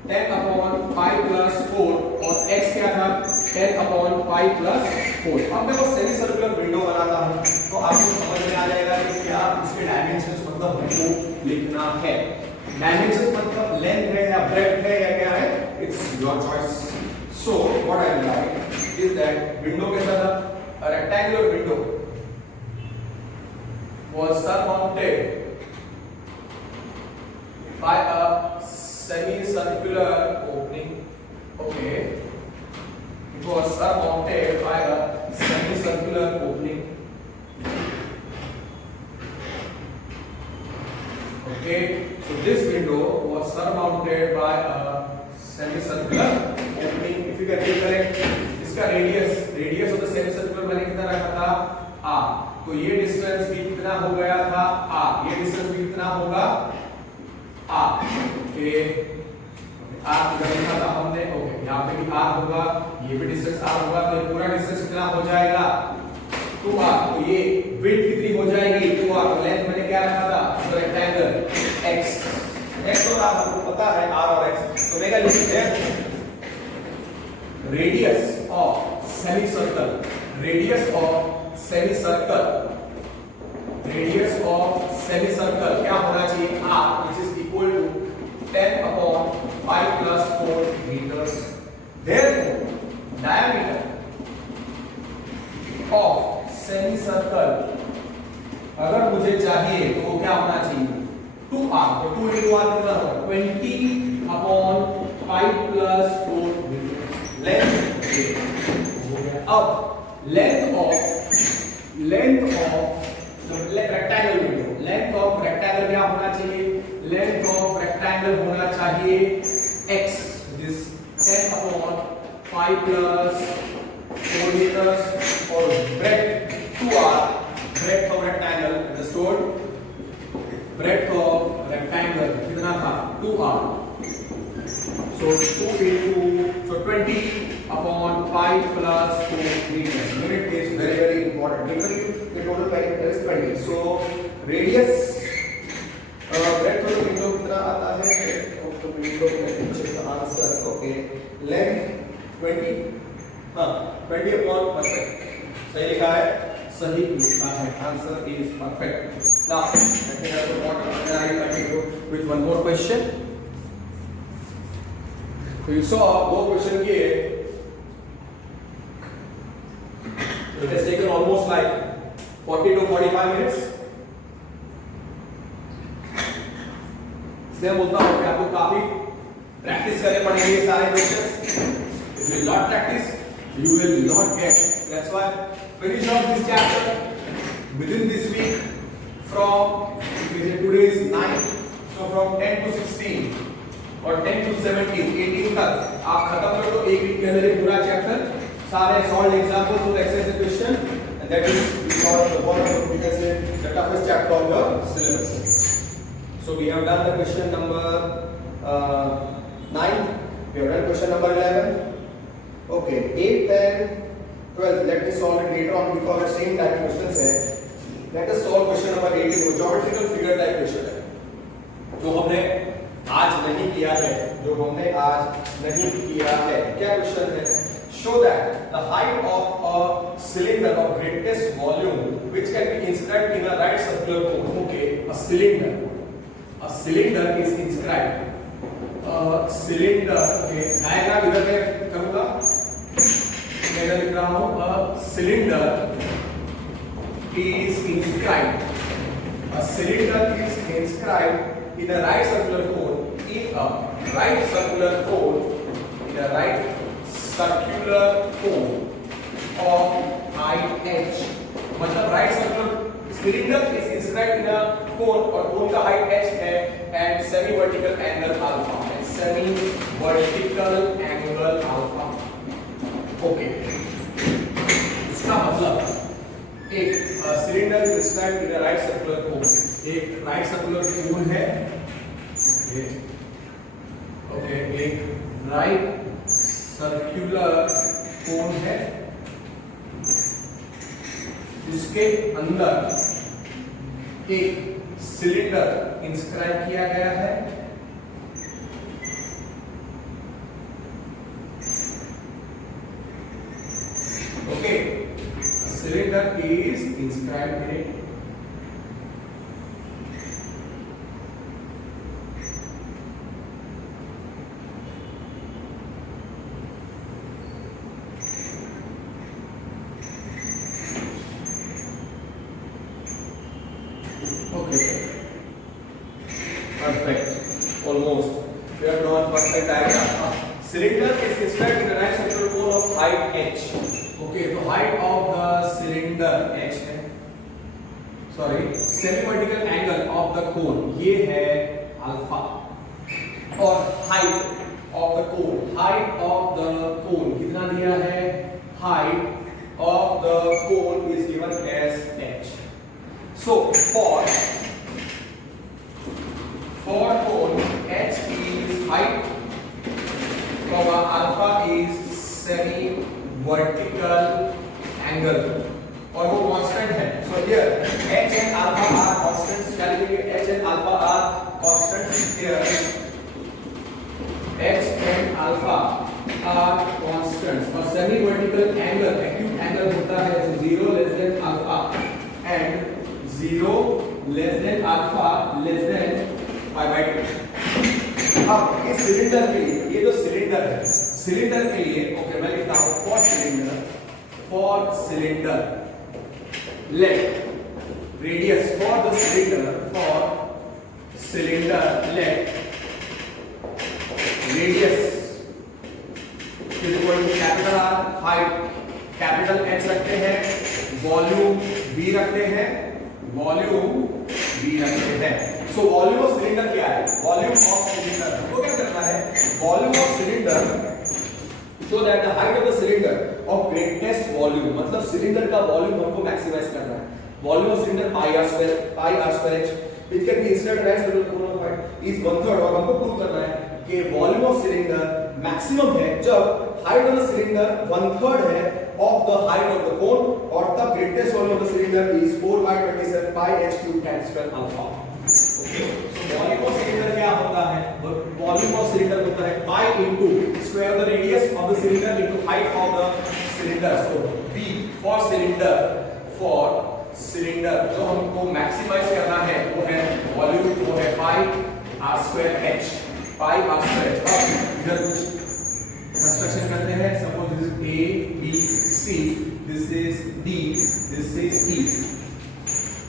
10 upon 5 plus 4 और x क्या था 10 upon 5 plus 4 अब मैं वो सेमी सर्कुलर विंडो बनाता हूं तो आपको समझ में आ जाएगा कि क्या उसके डायमेंशंस मतलब हमको लिखना है डायमेंशन मतलब लेंथ है या ब्रेड्थ है या क्या है, it's your choice. So what I like is that window कैसा था, a rectangular window was surmounted by a semicircular opening. Okay, it was surmounted by a semicircular opening. Okay, so this window was surmounted by a semicircular opening. If you can recollect, इसका radius of the सेमीसर्कुलर मैंने कितना रखा था, r. तो ये distance भी कितना हो गया था, r. ये डिस्टेंस भी कितना होगा, r. ओके, r कितना लिखा था हमने, ओके, यहाँ पे भी r होगा, ये भी डिस्टेंस r होगा, तो ये पूरा डिस्टेंस कितना हो जाएगा, 2r. तो ये विड्थ कितनी हो जाएगी, 2r. तो लेंथ मैंने क्या रखा था, तो रेक्टेंगल x. x और r हमको पता है, r और x. तो मेगा लिखते हैं radius of semicircle, radius of semicircle, radius of semicircle क्या होना चाहिए, r, which is equal to 10 upon 5 plus 4 meters. Therefore, diameter of semicircle अगर मुझे चाहिए तो वो क्या होना चाहिए, 2r. तो 2 into r कितना होगा, 20 upon 5 plus 4 meters. लेंथ हो गया. अब length of rectangle window, length of rectangle क्या होना चाहिए, लेंथ ऑफ रेक्टेंगल होना चाहिए x, this 10 upon 5 plus 4 meters, और breadth 2r, breadth of rectangle understood, breadth of rectangle कितना था, 2r. So 2 into, so 20 upon 5 plus 4 meters. Unit is very very important. Because the total perimeter is 20. So radius, breadth of the window कितना आता है, of the window, let me check the answer. Okay, length 20, हाँ 20 upon perfect. सही लिखा है, सही लिखा है. Answer is perfect. Now I think that's the bottom, and I will continue with one more question. So you saw दो question किए, it has taken almost like 40 to 45 minutes. इसलिए बोलता हूँ कि आपको काफी प्रैक्टिस करने पड़ेंगे ये सारे questions. If you will not practice, you will not get. That's why finish off this chapter within this week. From today is 9, so from 10 to 16. और 10 to 17, 18 तक आप खत्म कर दो एक वीक के अंदर ये पूरा चैप्टर, सारे सॉल्व एग्जांपल्स और exercise question, and that is one of the, you can say, the toughest chapter of your syllabus. So we have done the question number 9, we have done question number 11. Okay, 8, 10, 12. Let me solve it later on because the same type questions है. Let us solve question number 18, वो geometrical figure type question है, जो हमने आज नहीं किया है, जो हमने आज नहीं किया है. क्या क्वेश्चन है? Show that the height of a cylinder of greatest volume which can be inscribed in a right circular cone. Okay, a cylinder is inscribed. Cylinder, okay, diagram इधर मैं करूंगा, मैं इधर लिख रहा हूं, a cylinder is inscribed. A cylinder is inscribed in a right circular cone, in a right circular cone, in a right circular cone of height h. मतलब right circular cylinder is inscribed in a cone और cone का height h है and semi vertical angle alpha, and semi vertical angle alpha. Okay, इसका मतलब एक cylinder is inscribed in a right circular cone, एक right circular cone है, okay, एक right circular cone है, इसके अंदर एक सिलेंडर इंस्क्राइब किया गया है. Okay, cylinder is inscribed in Okay, perfect. Almost. We are done. Perfect diagram. Cylinder is described in the right central cone of height h. Okay, तो height of the cylinder h है. Sorry, semi-vertical angle of the cone ये है alpha. और height of the cone कितना दिया है? Height of the cone is given as h. So for cone h is height, alpha is semi-vertical angle और वो constant है. So here h and alpha are constants. क्या लिखेंगे? h and alpha are constants here. h and alpha are constants और semi-vertical angle acute angle होता है 0 less than alpha and 0 less than alpha less than pi by 2. अब इस cylinder के लिए ये जो सिलेंडर है, सिलेंडर के लिए ओके मैं लिखता हूं for cylinder let radius for the cylinder let radius is equal to capital R height capital H रखते हैं, वॉल्यूम वी रखते हैं, सो वॉल्यूम ऑफ सिलेंडर क्या है? वॉल्यूम ऑफ सिलेंडर तो क्या करना है? Volume of cylinder so that the height of the cylinder of greatest volume, मतलब सिलेंडर का वॉल्यूम हमको मैक्सिमाइज करना है. Volume of cylinder pi r square h it can be instead right circle cone of height is 1/3 और हमको prove करना है कि वॉल्यूम ऑफ सिलेंडर मैक्सिमम है जब हाइट ऑफ द सिलेंडर 1/3 है of the height of the cone और तब greatest volume of the cylinder is 4/27 pi h cube tan square alpha. Okay, so volume of cylinder क्या होता है? Volume of cylinder होता है pi into square of the radius of the cylinder into height of the cylinder. So V for cylinder जो हमको maximize करना है वो है वॉल्यूम, वो है pi r square h. अब इधर कुछ कंस्ट्रक्शन करते हैं. Suppose this is A B C, this is D, this is E.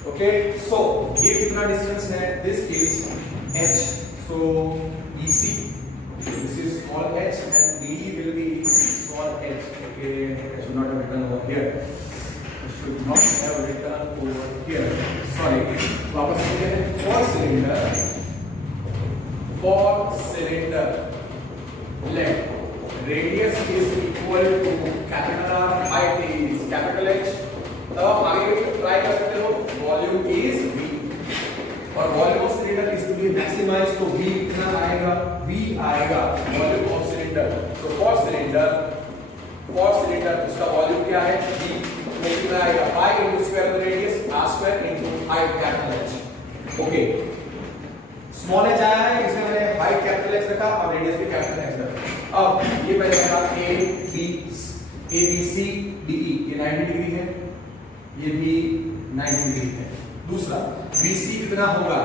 Okay, so ये कितना डिस्टेंस है? This is h. So BC, this is small h and BD will be small h. Okay, I should not have written over here. Sorry. वापस चलते हैं. For cylinder let radius is equal to capital R, height is capital H. तब आप आगे try कर सकते हो. Volume is V और volume of cylinder is to be maximize, तो V कितना आएगा? V आएगा volume of cylinder. So for cylinder उसका वॉल्यूम क्या है? V कितना आएगा? Pi into square of the radius r square into height capital H. Okay, small h आया है, इसमें मैंने हाइट कैपिटल H रखा और रेडियस भी कैपिटल H रखा. अब ये पहले रखा A B C D E, ये 90 डिग्री है, ये भी 90 डिग्री है. दूसरा BC कितना होगा?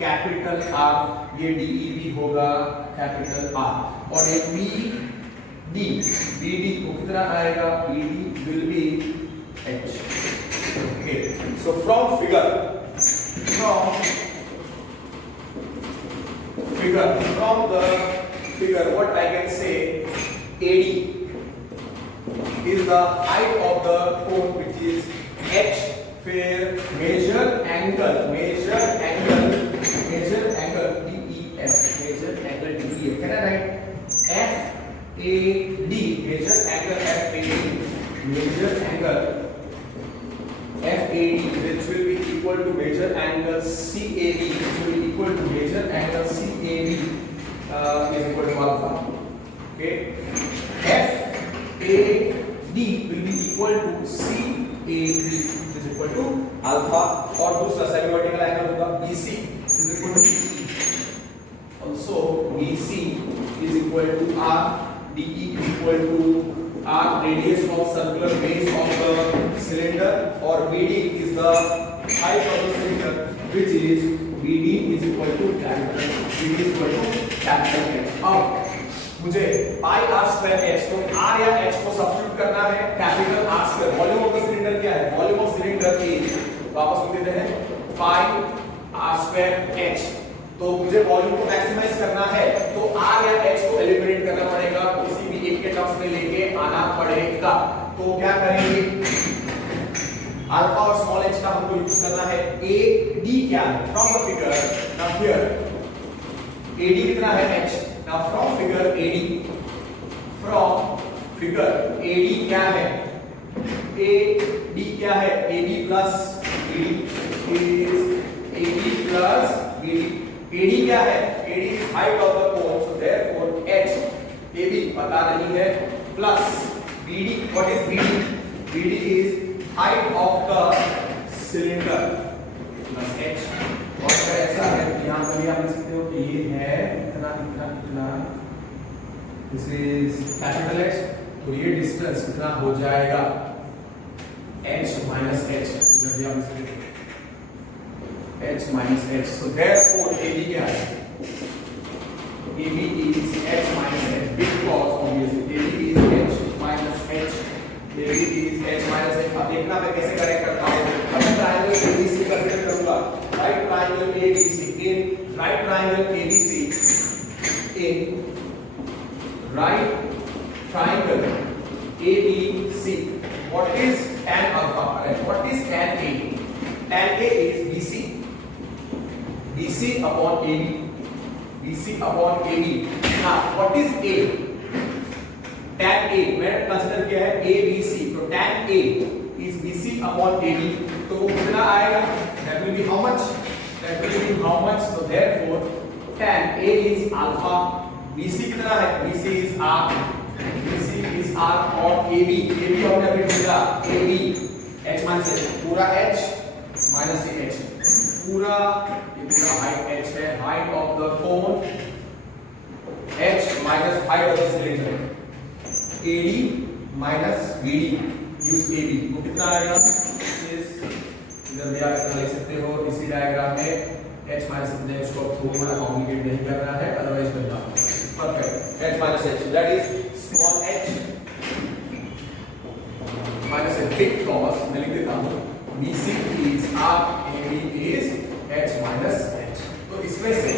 Capital R. ये DE भी होगा कैपिटल R. और ये BD को कितना आएगा? BD will be H. Okay, so from figure what I can say, AD is the height of the cone which is H. फिर measure angle DEF, can I write FAD, measure angle FAD which will be equal to measure angle CAB, is equal to alpha. Okay, FAD will be equal to CAB, is equal to alpha. और दूसरा semi vertical angle होगा BC is equal to also BC is equal to R. DE is equal to R, radius of circular base of the cylinder, or BD is the height of the cylinder, which is BD is equal to capital H. अब मुझे pi r square h, तो r या h को substitute करना है capital R square. Volume of the cylinder क्या है? Volume of cylinder is, वापस लिख देते हैं, pi स्क्वायर एच। तो मुझे वॉल्यूम को मैक्सिमाइज करना है तो आर या एच को एलिमिनेट करना पड़ेगा, किसी भी एक के टर्म्स में लेके आना पड़ेगा। तो क्या करेंगे, अल्फा और स्मॉल एच का हमको यूज करना है। ए डी क्या है from the figure, now here A D कितना है H, now from figure A D, from figure A D क्या है, ए डी क्या है, A B plus B D is A B plus B D. AD क्या है, AD is height of the cone, so therefore H AB पता नहीं है, plus BD, what is BD? BD is height of the cylinder plus H। और अगर ऐसा है यहाँ पर भी आप लिख सकते हो कि ये है इतना इतना इतना, this is capital H, तो ये डिस्टेंस कितना हो जाएगा H minus H, जब भी आप लिख सकते हो H minus H, so therefore AB क्या है, AB is H minus H, because obviously AB is H minus H, AB is H minus H। अब देखना मैं कैसे करेक्ट करता हूँ, अब मैं ट्रायंगल ABC कंसीडर करूँगा, right triangle ABC, in right triangle ABC, in right triangle ABC, what is tan alpha, right? What is tan A? Tan A is BC, BC upon AB, BC upon AB। now what is A? tan A मैंने consider किया है ABC, तो tan A is BC upon AB, तो कितना आएगा, that will be how much, that will be how much, so therefore tan A is alpha, BC कितना है, BC is R, BC is R और AB, AB हमने अभी ढूंढा, AB H minus H, पूरा H माइनस H, पूरा height h है, height of the cone h minus height of the cylinder, AD minus BD, use AB, तो कितना आएगा, इधर भी आप इतना लिख सकते हो, इसी डायग्राम में h माइनस इतने, इसको थोड़ा सा कॉम्प्लिकेट नहीं करना है, अदरवाइज बन जाता है perfect, h minus h, so that is small h minus h, because मैं लिख देता हूँ BC is R, AB is H minus H, तो इसमें से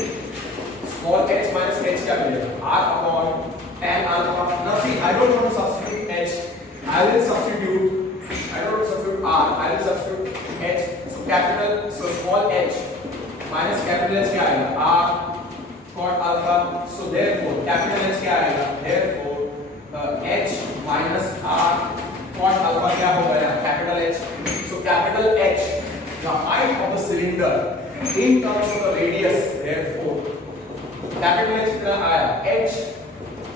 small h minus h क्या मिलेगा, R upon tan alpha। now see I don't want to substitute h, I will substitute, I don't want to substitute R, I will substitute h, so capital, so small h minus capital H क्या आएगा, R cot alpha, so therefore capital H क्या आएगा, therefore h minus R cot alpha क्या हो गया, capital H, so capital H the height of the cylinder in terms of the radius, therefore capital H कितना आया, H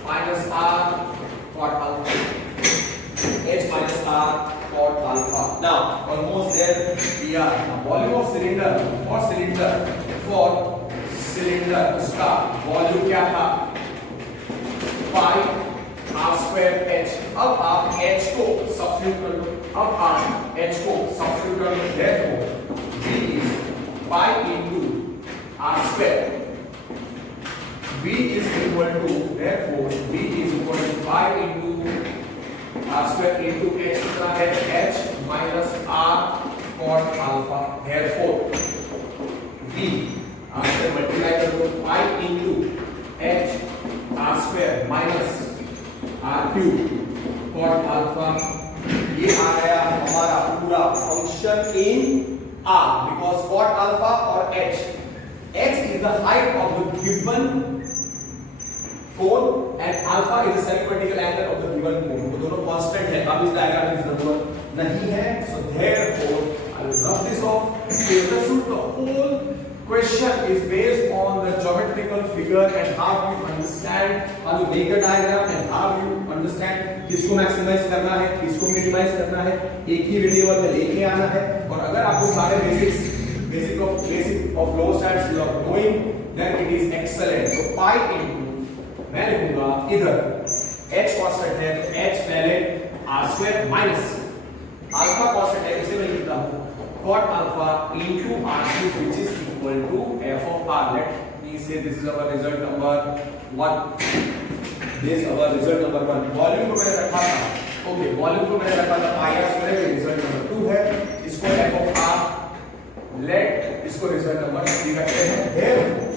minus R cot alpha, H minus R cot alpha। now almost there we are, volume of cylinder, for cylinder उसका volume क्या था, pi r square h। अब आप h को substitute कर लो, अब आप h को सब्स्टिट्यूट कर लो, therefore v is pi into r square, v is equal to, therefore v is equal to pi into r square into h कितना है, h minus r cot alpha, therefore v r square multiply कर दो, pi into h r square minus r cube cot alpha, ये आ गया हमारा पूरा function in R, because cot alpha और h is the height of the given cone and alpha is the semi-vertical angle of the given cone, तो दोनों constant है। अब इस डायग्राम में जरूरत नहीं है, so therefore I will rub this off। The whole question is based on the geometrical figure and how you understand, how you make the diagram and how you understand किसको maximise करना है, किसको minimise करना है, एक ही variable में लेके आना है। और अगर आपको सारे बेसिक ऑफ लो stats you are knowing, then it is excellent. So pi into मैं लिखूंगा इधर h कांस्टेंट है, तो h पहले r² माइनस अल्फा कांस्टेंट है, इसे मैं लिखता हूं cot alpha into r3, which is equal to f of r। Let me say this is our result number 1, this is our result number 1। Volume को मैंने रखा था, ओके वॉल्यूम को मैंने रखा था pi r², रिजल्ट नंबर 2 है। इसको f of r, लेट इसको इसको रिजल्ट नंबर 3 रखते हैं। Therefore,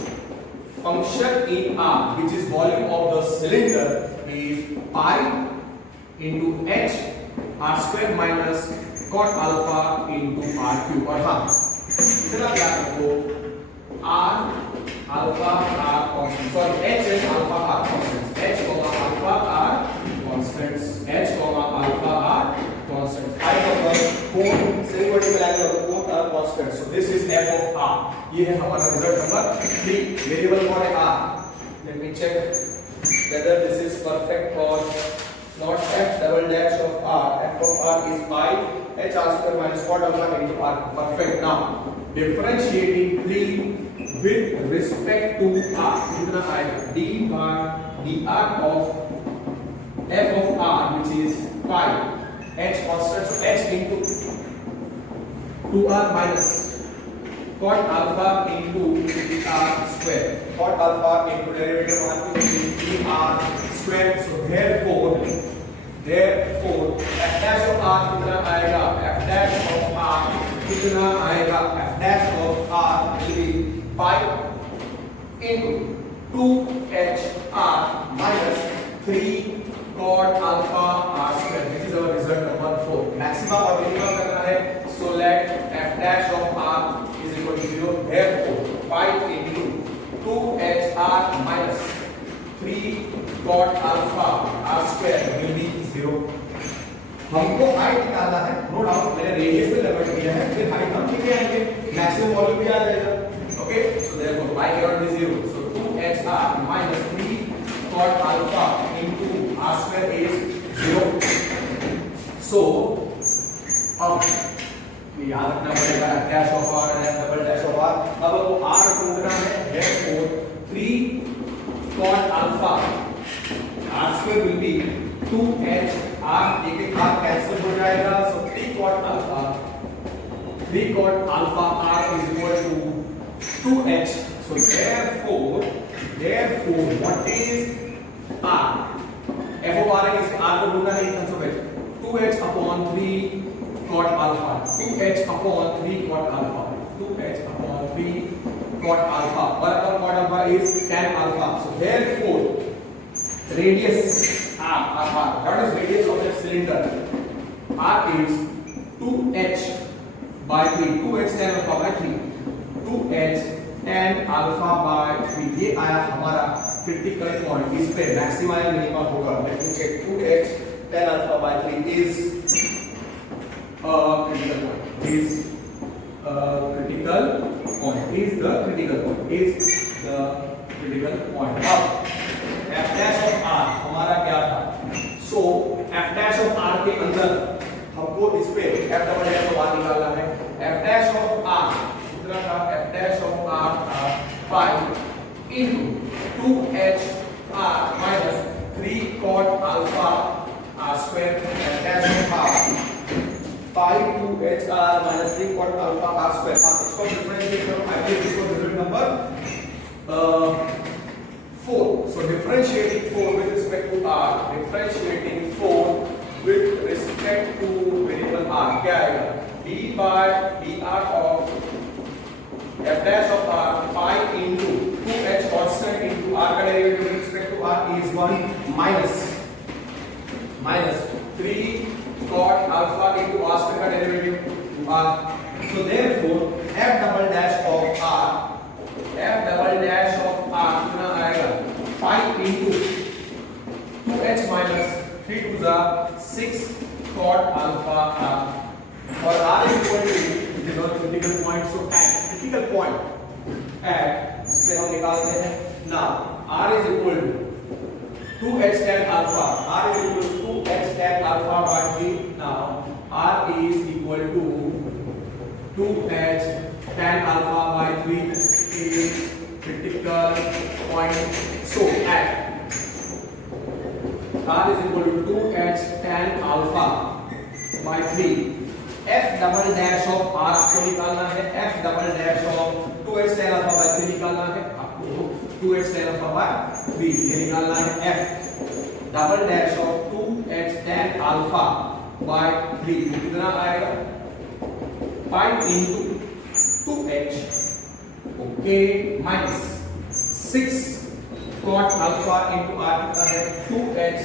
function in R, which is volume of the cylinder, is pi into h r square minus cot alpha into r cube। और हाँ, इतना क्या आपको r alpha r constant, sorry h and alpha r constants, h comma alpha r constants, h comma alpha r constants, I of the cone same vertical angle of the cone are constant, so this is f of r। ये है हमारा result number 3। Variable कौन है r, let me check whether this is perfect or not। f double dash of r, f of r is pi h r square minus cot alpha into r, perfect। now differentiating 3 with respect to r, कितना आएगा d by dr of f of r, which is pi h constant, so h into 2r minus cot alpha into r square, cot alpha into derivative of r into r square, so therefore f dash of r कितना आएगा, f dash of r कितना आएगा, f dash of r will be pi into 2hr minus 3 cot alpha r square। This is our result number 4। maximum और minimum करना है, so let f dash of r is equal to 0, therefore pi into 2hr minus 3 cot alpha r square will be 0। हमको height निकालना है, no doubt मैंने radius पे limit दिया है, फिर हाइट हम कितने आएंगे, मैक्सिमम वॉल्यूम भी आ जाएगा। Okay, so therefore pi cannot be 0, so 2hr minus 3 cot alpha into r square is 0। so अब याद रखना पड़ेगा f dash of r and f double dash of r। अब वो r ढूंढना है, therefore 3 cot alpha r square will be 2h r, एक r cancel हो जाएगा, so 3 cot alpha r is equal to 2h, so therefore what is r, f of r है, इसमें r को ढूंढना है, इतना सब है 2h upon 3 cot alpha, 2h upon 3 cot alpha, 2h upon 3 cot alpha, और cot alpha is tan alpha, so therefore radius r, what is radius of the cylinder, r is 2h by 3, 2h tan alpha by 3, 2h tan alpha by 3, ये आया हमारा critical point, इस पे maximum या minimum होगा। Let me check, 2h tan alpha by 3 is critical point, is critical point, is the critical point, is the critical point। अब f dash of r हमारा क्या था, so f dash of r के अंदर हमको इस पे f double dash of r निकालना है। f dash of r कितना था, f dash of r था pi into 2h r minus 3 cot alpha r square, f dash of r pi 2h r minus 3 cot alpha r square। हाँ, इसको differentiate करो, I think इसको result number 4। so differentiating 4 with respect to r, differentiating 4 with respect to variable r क्या आएगा, d by dr of f dash of r pi into 2h constant into r का derivative with respect to r is 1 minus 3 cot alpha into r square का derivative r, so therefore f double dash of r कितना आएगा, pi into 2h minus 3 to the 6 cot alpha r, और r is equal to, it is our critical point, so at critical point at इसमें हम निकालते हैं, now r is equal to 2h tan alpha, r is equal to 2h tan alpha by 3, now r is equal to 2h tan alpha by 3 is critical point, so at r is equal to 2h tan alpha by 3, f double dash of r आपको निकालना है, f double dash of 2h tan alpha by 3 निकालना है आपको, 2h tan alpha by 3 ये निकालना है, f double dash of 2h tan alpha by 3 कितना आएगा, pi into 2h okay minus 6 cot alpha into r कितना है 2h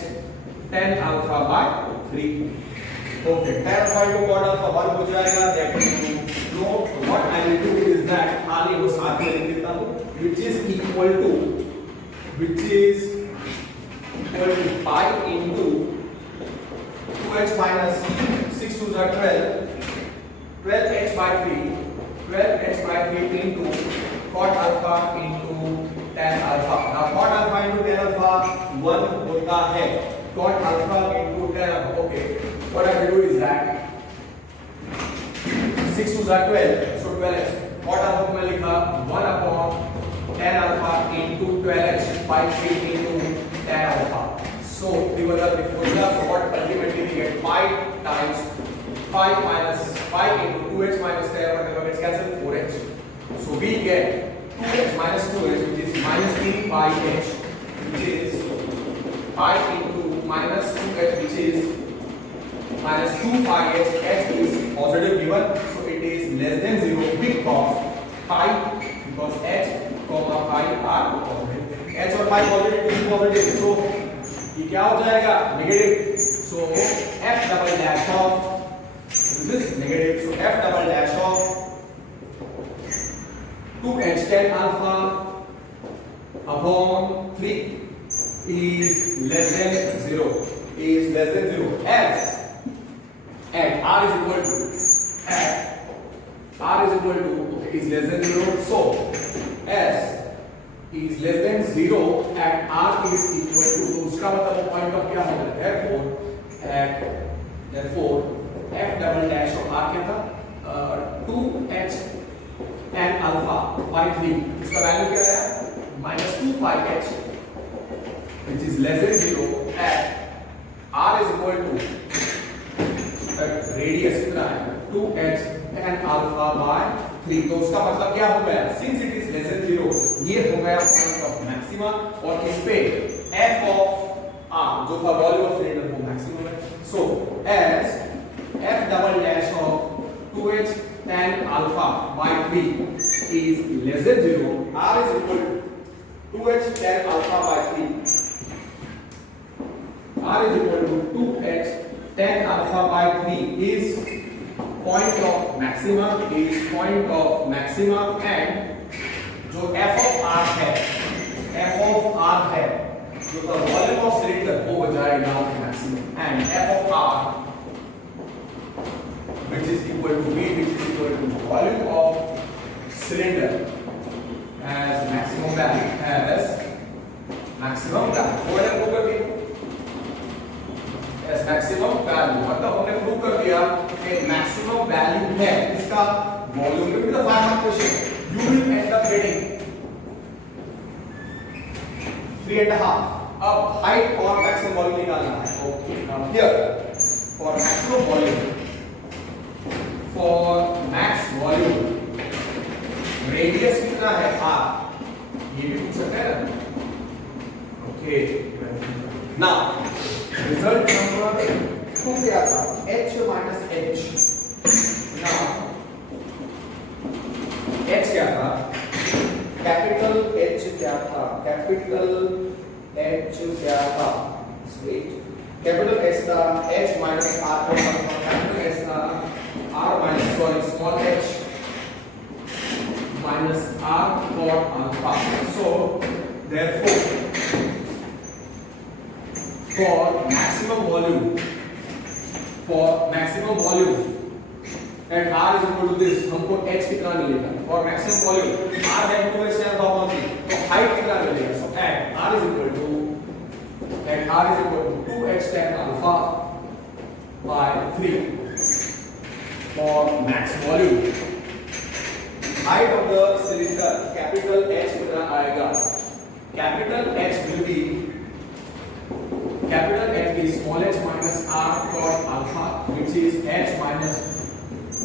tan alpha by 3 okay tan alpha into cot alpha 1 हो जाएगा that is know what I will do is that खाली वो साथ में लिख देता हूं which is equal to pi into 2h minus 6 to the 12h by 3 into cot alpha into tan alpha. Now cot alpha into tan alpha 1 होता है cot alpha into tan alpha. Okay, what I will do is that 6 to the 12, so 12h. Cot alpha को मैं लिखा 1 upon tan alpha into 12h by 3 into tan alpha. So we were the formula, so what ultimately we get pi times pi minus pi into 2h minus tan alpha, gets cancelled 4h. So we get 2h minus 2h, which is minus 3 pi h, which is pi into minus 2h, which is minus 2 pi h. H is positive given, so it is less than 0 because pi, because h comma pi are positive. H और pi positive, 2 positive, so ये क्या हो जाएगा negative. So f double dash of this is negative, so f double dash of 2h tan alpha upon 3 is less than 0, as and r is equal to okay, is less than 0, so as is less than 0 and r is equal to, तो उसका मतलब वो point of क्या होगा, therefore f double dash of r क्या था 2h tan alpha by 3, इसका value क्या है -2 pi h, which is less than 0 and r is equal to radius कितना है 2h tan alpha by 3, तो उसका मतलब क्या हो गया, since it is less than 0 ये हो गया पॉइंट ऑफ मैक्सिमा और इस पे f of r जो था वॉल्यूम ऑफ सिलेंडर वो मैक्सिमम है. So as f double dash of 2h tan alpha by 3 is less than 0, r is equal to 2h tan alpha by 3, r is equal to 2h tan alpha by 3 is point of maxima and जो f of r है जो the volume of cylinder वो हो जाएगा maximum and f of r which is equal to v, which is equal to volume of cylinder as maximum value, वो मैंने prove कर दिया as maximum value, मतलब हमने प्रूव कर दिया कि maximum value है इसका volume. Look at the final question, you will end up getting 3.5. अब height और maximum volume निकालना है. Okay, now here for maximum volume, for max volume radius कितना है r, ये भी पूछ सकते हैं ना. Okay, now result number 2 क्या था, h minus h. now h क्या था, कैपिटल h क्या था, कैपिटल h था h minus r को कैपिटल h था r minus small h minus r cot alpha. So therefore for maximum volume and r is equal to this, हमको h कितना मिलेगा for maximum volume, r है 2h tan alpha by 3, तो height कितना मिलेगा. So and r is equal to 2h tan alpha by 3 for max volume. Height of the cylinder capital H कितना आएगा, capital H will be small h minus r cot alpha, which is h minus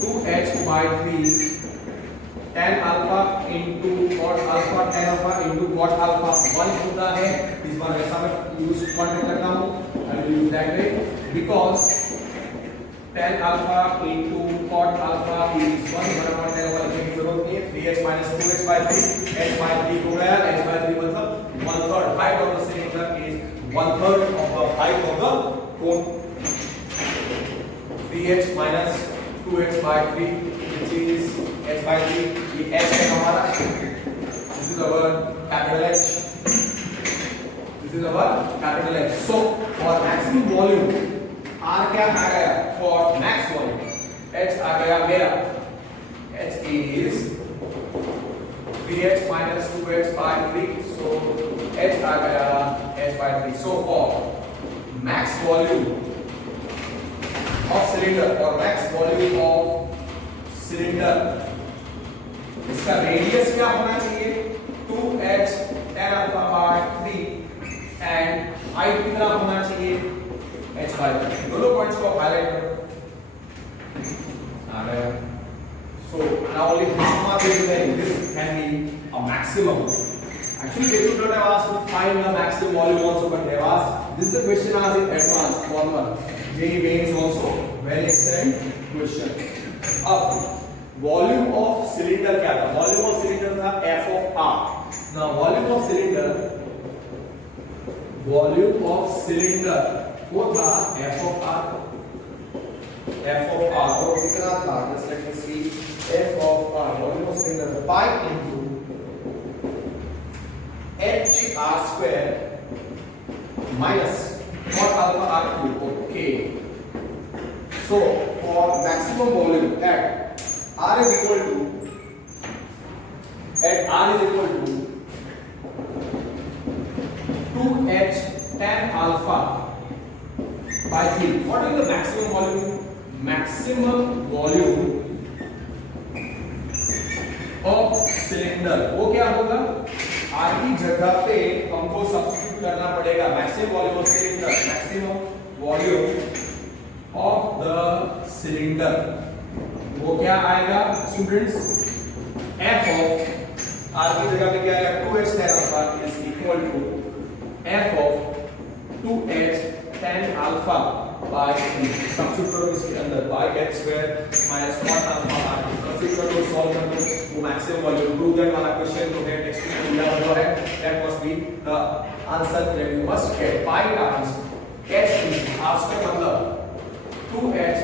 2h by 3 tan alpha into cot alpha, tan alpha into cot alpha 1 होता है. इस बार वैसा मैं use contact करता हूँ, I will use that way because tan alpha into cot alpha is 1 tan alpha लिखने की जरूरत नहीं है. 3h minus 2h by 3, h by 3 हो गया, h by 3 मतलब 1/3 height of the cylinder is 1/3 of the height of the cone. 3h minus 2h by 3 which is h by 3, ये h है हमारा, this is our capital H, this is our capital H. So for maximum volume R क्या आ गया, for max volume H आ गया मेरा, H is 3h minus 2h by 3, so H आ गया h by 3. So for max volume of cylinder, or max volume of cylinder, इसका radius क्या होना चाहिए, 2h tan alpha by 3 and height कितना होना चाहिए, h by 3. दोनों पॉइंट्स को हाईलाइट करो. आ गया. So now only this much is there. This can be a maximum. Actually, they should not have asked to find the maximum volume also, but they have asked. This is a question asked in advanced formal. JEE Mains also. Very excellent question. अब volume of cylinder क्या था? Volume of cylinder था F of R. Now volume of cylinder वो था F of R. F of R और कितना था? Just let me see. F of R, volume of cylinder, pi into h r square minus cot alpha r cube. Okay. So for maximum volume at r is equal to 2h tan alpha by 3. What is the maximum volume? Maximum volume of cylinder वो क्या होगा, R की जगह पे हमको substitute करना पड़ेगा maximum volume of cylinder, maximum volume of the cylinder वो क्या आएगा स्टूडेंट्स, F of R की जगह पे क्या आएगा, 2h tan alpha is equal to F of 2h tan alpha by 3. Substitute करो इसके अंदर, by h square minus cot alpha r, substitute करो, सॉल्व कर दो, वो मैक्सिमम वॉल्यूम प्रूव दैट वाला क्वेश्चन तो है टेक्स्ट में दिया हुआ है. That must be the answer that you must get. Pi times h is r square मतलब 2h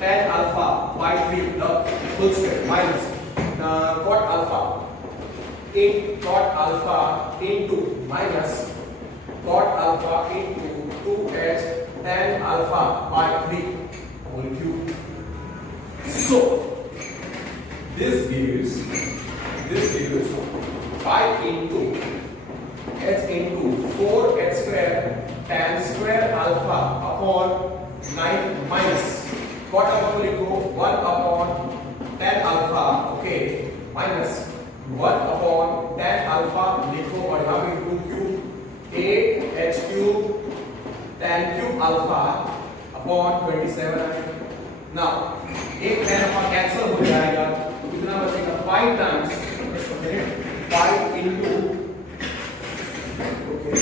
tan alpha by 3 the whole square minus cot alpha into minus cot alpha into 2h tan alpha by 3 whole cube. So this gives pi into h into 4h square tan square alpha upon 9 minus cot alpha को लिखो 1 upon tan alpha, okay, minus 1 upon tan alpha लिखो और यहाँ पे into cube 8h cube tan cube alpha upon 27. Now एक tan alpha cancel हो जाएगा तो कितना बचेगा, pi times pi into, okay,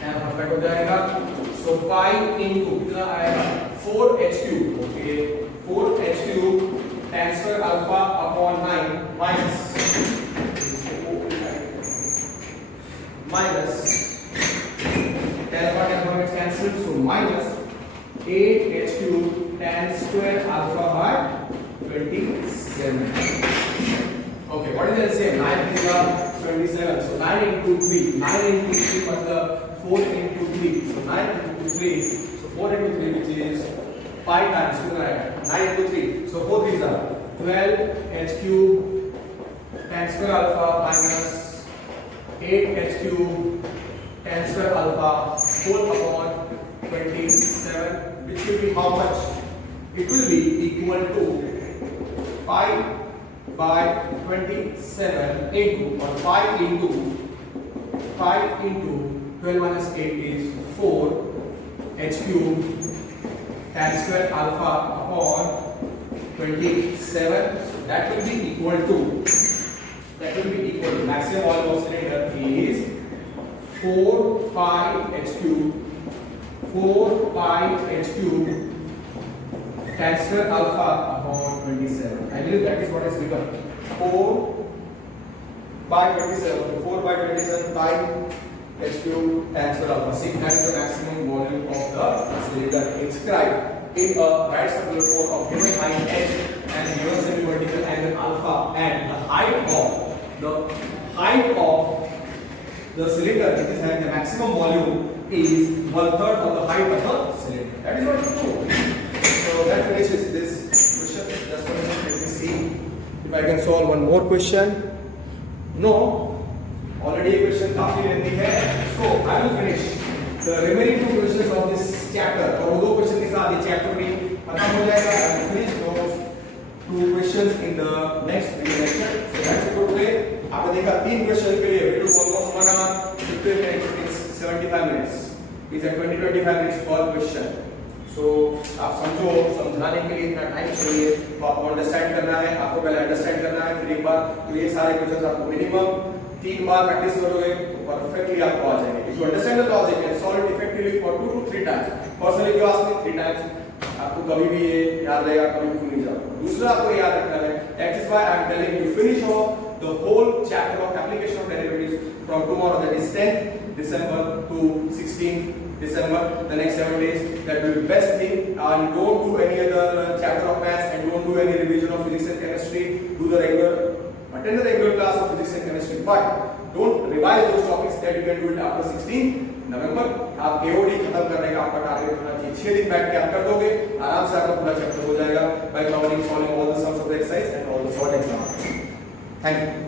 tan alpha cut हो जाएगा, so pi into कितना आएगा 4h cube, okay, 4h cube tan square alpha upon 9 minus tan alpha gets cancelled, so minus 8h cube tan square alpha by 27. Okay, what is the LCM? 9 is 27, so 9 into 3 मतलब 4 into 3, so 9 into 3, so 4 into 3 which is 5 times 9 into 3, so 4 3s are 12h cube tan square alpha minus 8h cube tan square alpha whole upon 27, which will be how much? It will be equal to pi by 27 into, or pi into 12 minus 8 is 4 h cube tan square alpha upon 27. So that will be equal to maximum volume of cylinder is 4 pi h cube tan square alpha upon 27. I believe that is what is given. 4/27 pi h3 times alpha. Sig that is the maximum volume of the cylinder. Inscribed in a right circular cone of given height h and given semi-vertical angle alpha and the height of the cylinder, which is having the maximum volume, is 1/3 of the height of the cylinder. That is what you do. So that finishes this question. Just let me see if I can solve one more question. No, already a question काफी lengthy है. So I will finish the remaining 2 questions of this chapter. और वो 2 question के साथ ये chapter भी खत्म हो जाएगा. I will finish those 2 questions in the next video lecture. So that's it for today. आपने देखा 3 question के लिए we do almost 1 hour 15 minutes. It's 75 minutes. It's a 20-25 minutes per question. So आप समझो, समझाने के लिए इतना टाइम चाहिए तो आपको अंडरस्टैंड करना है. आपको पहले अंडरस्टैंड करना है, फिर एक बार तो ये सारे क्वेश्चंस आपको मिनिमम 3 बार प्रैक्टिस करोगे तो परफेक्टली आपको आ जाएंगे. If you understand the logic and solve it effectively for 2 to 3 times. Personally if you ask me 3 times, आपको कभी भी ये याद रहेगा, कभी भूल नहीं जाओगे. दूसरा आपको याद रखना है, that is why I am telling you finish off the whole chapter of application of derivatives from tomorrow, that is 10th December to 16th December, the next 7 days. That will be best thing. And don't do any other chapter of maths and don't do any revision of physics and chemistry. Attend the regular class of physics and chemistry, but don't revise those topics. That you can do it after 16 November. आप AOD खत्म करने का आपका target होना चाहिए. 6 दिन बैठ के आप कर दोगे, आराम से आपका पूरा चैप्टर हो जाएगा by solving all the sums of the exercise and all the short exams. Thank you.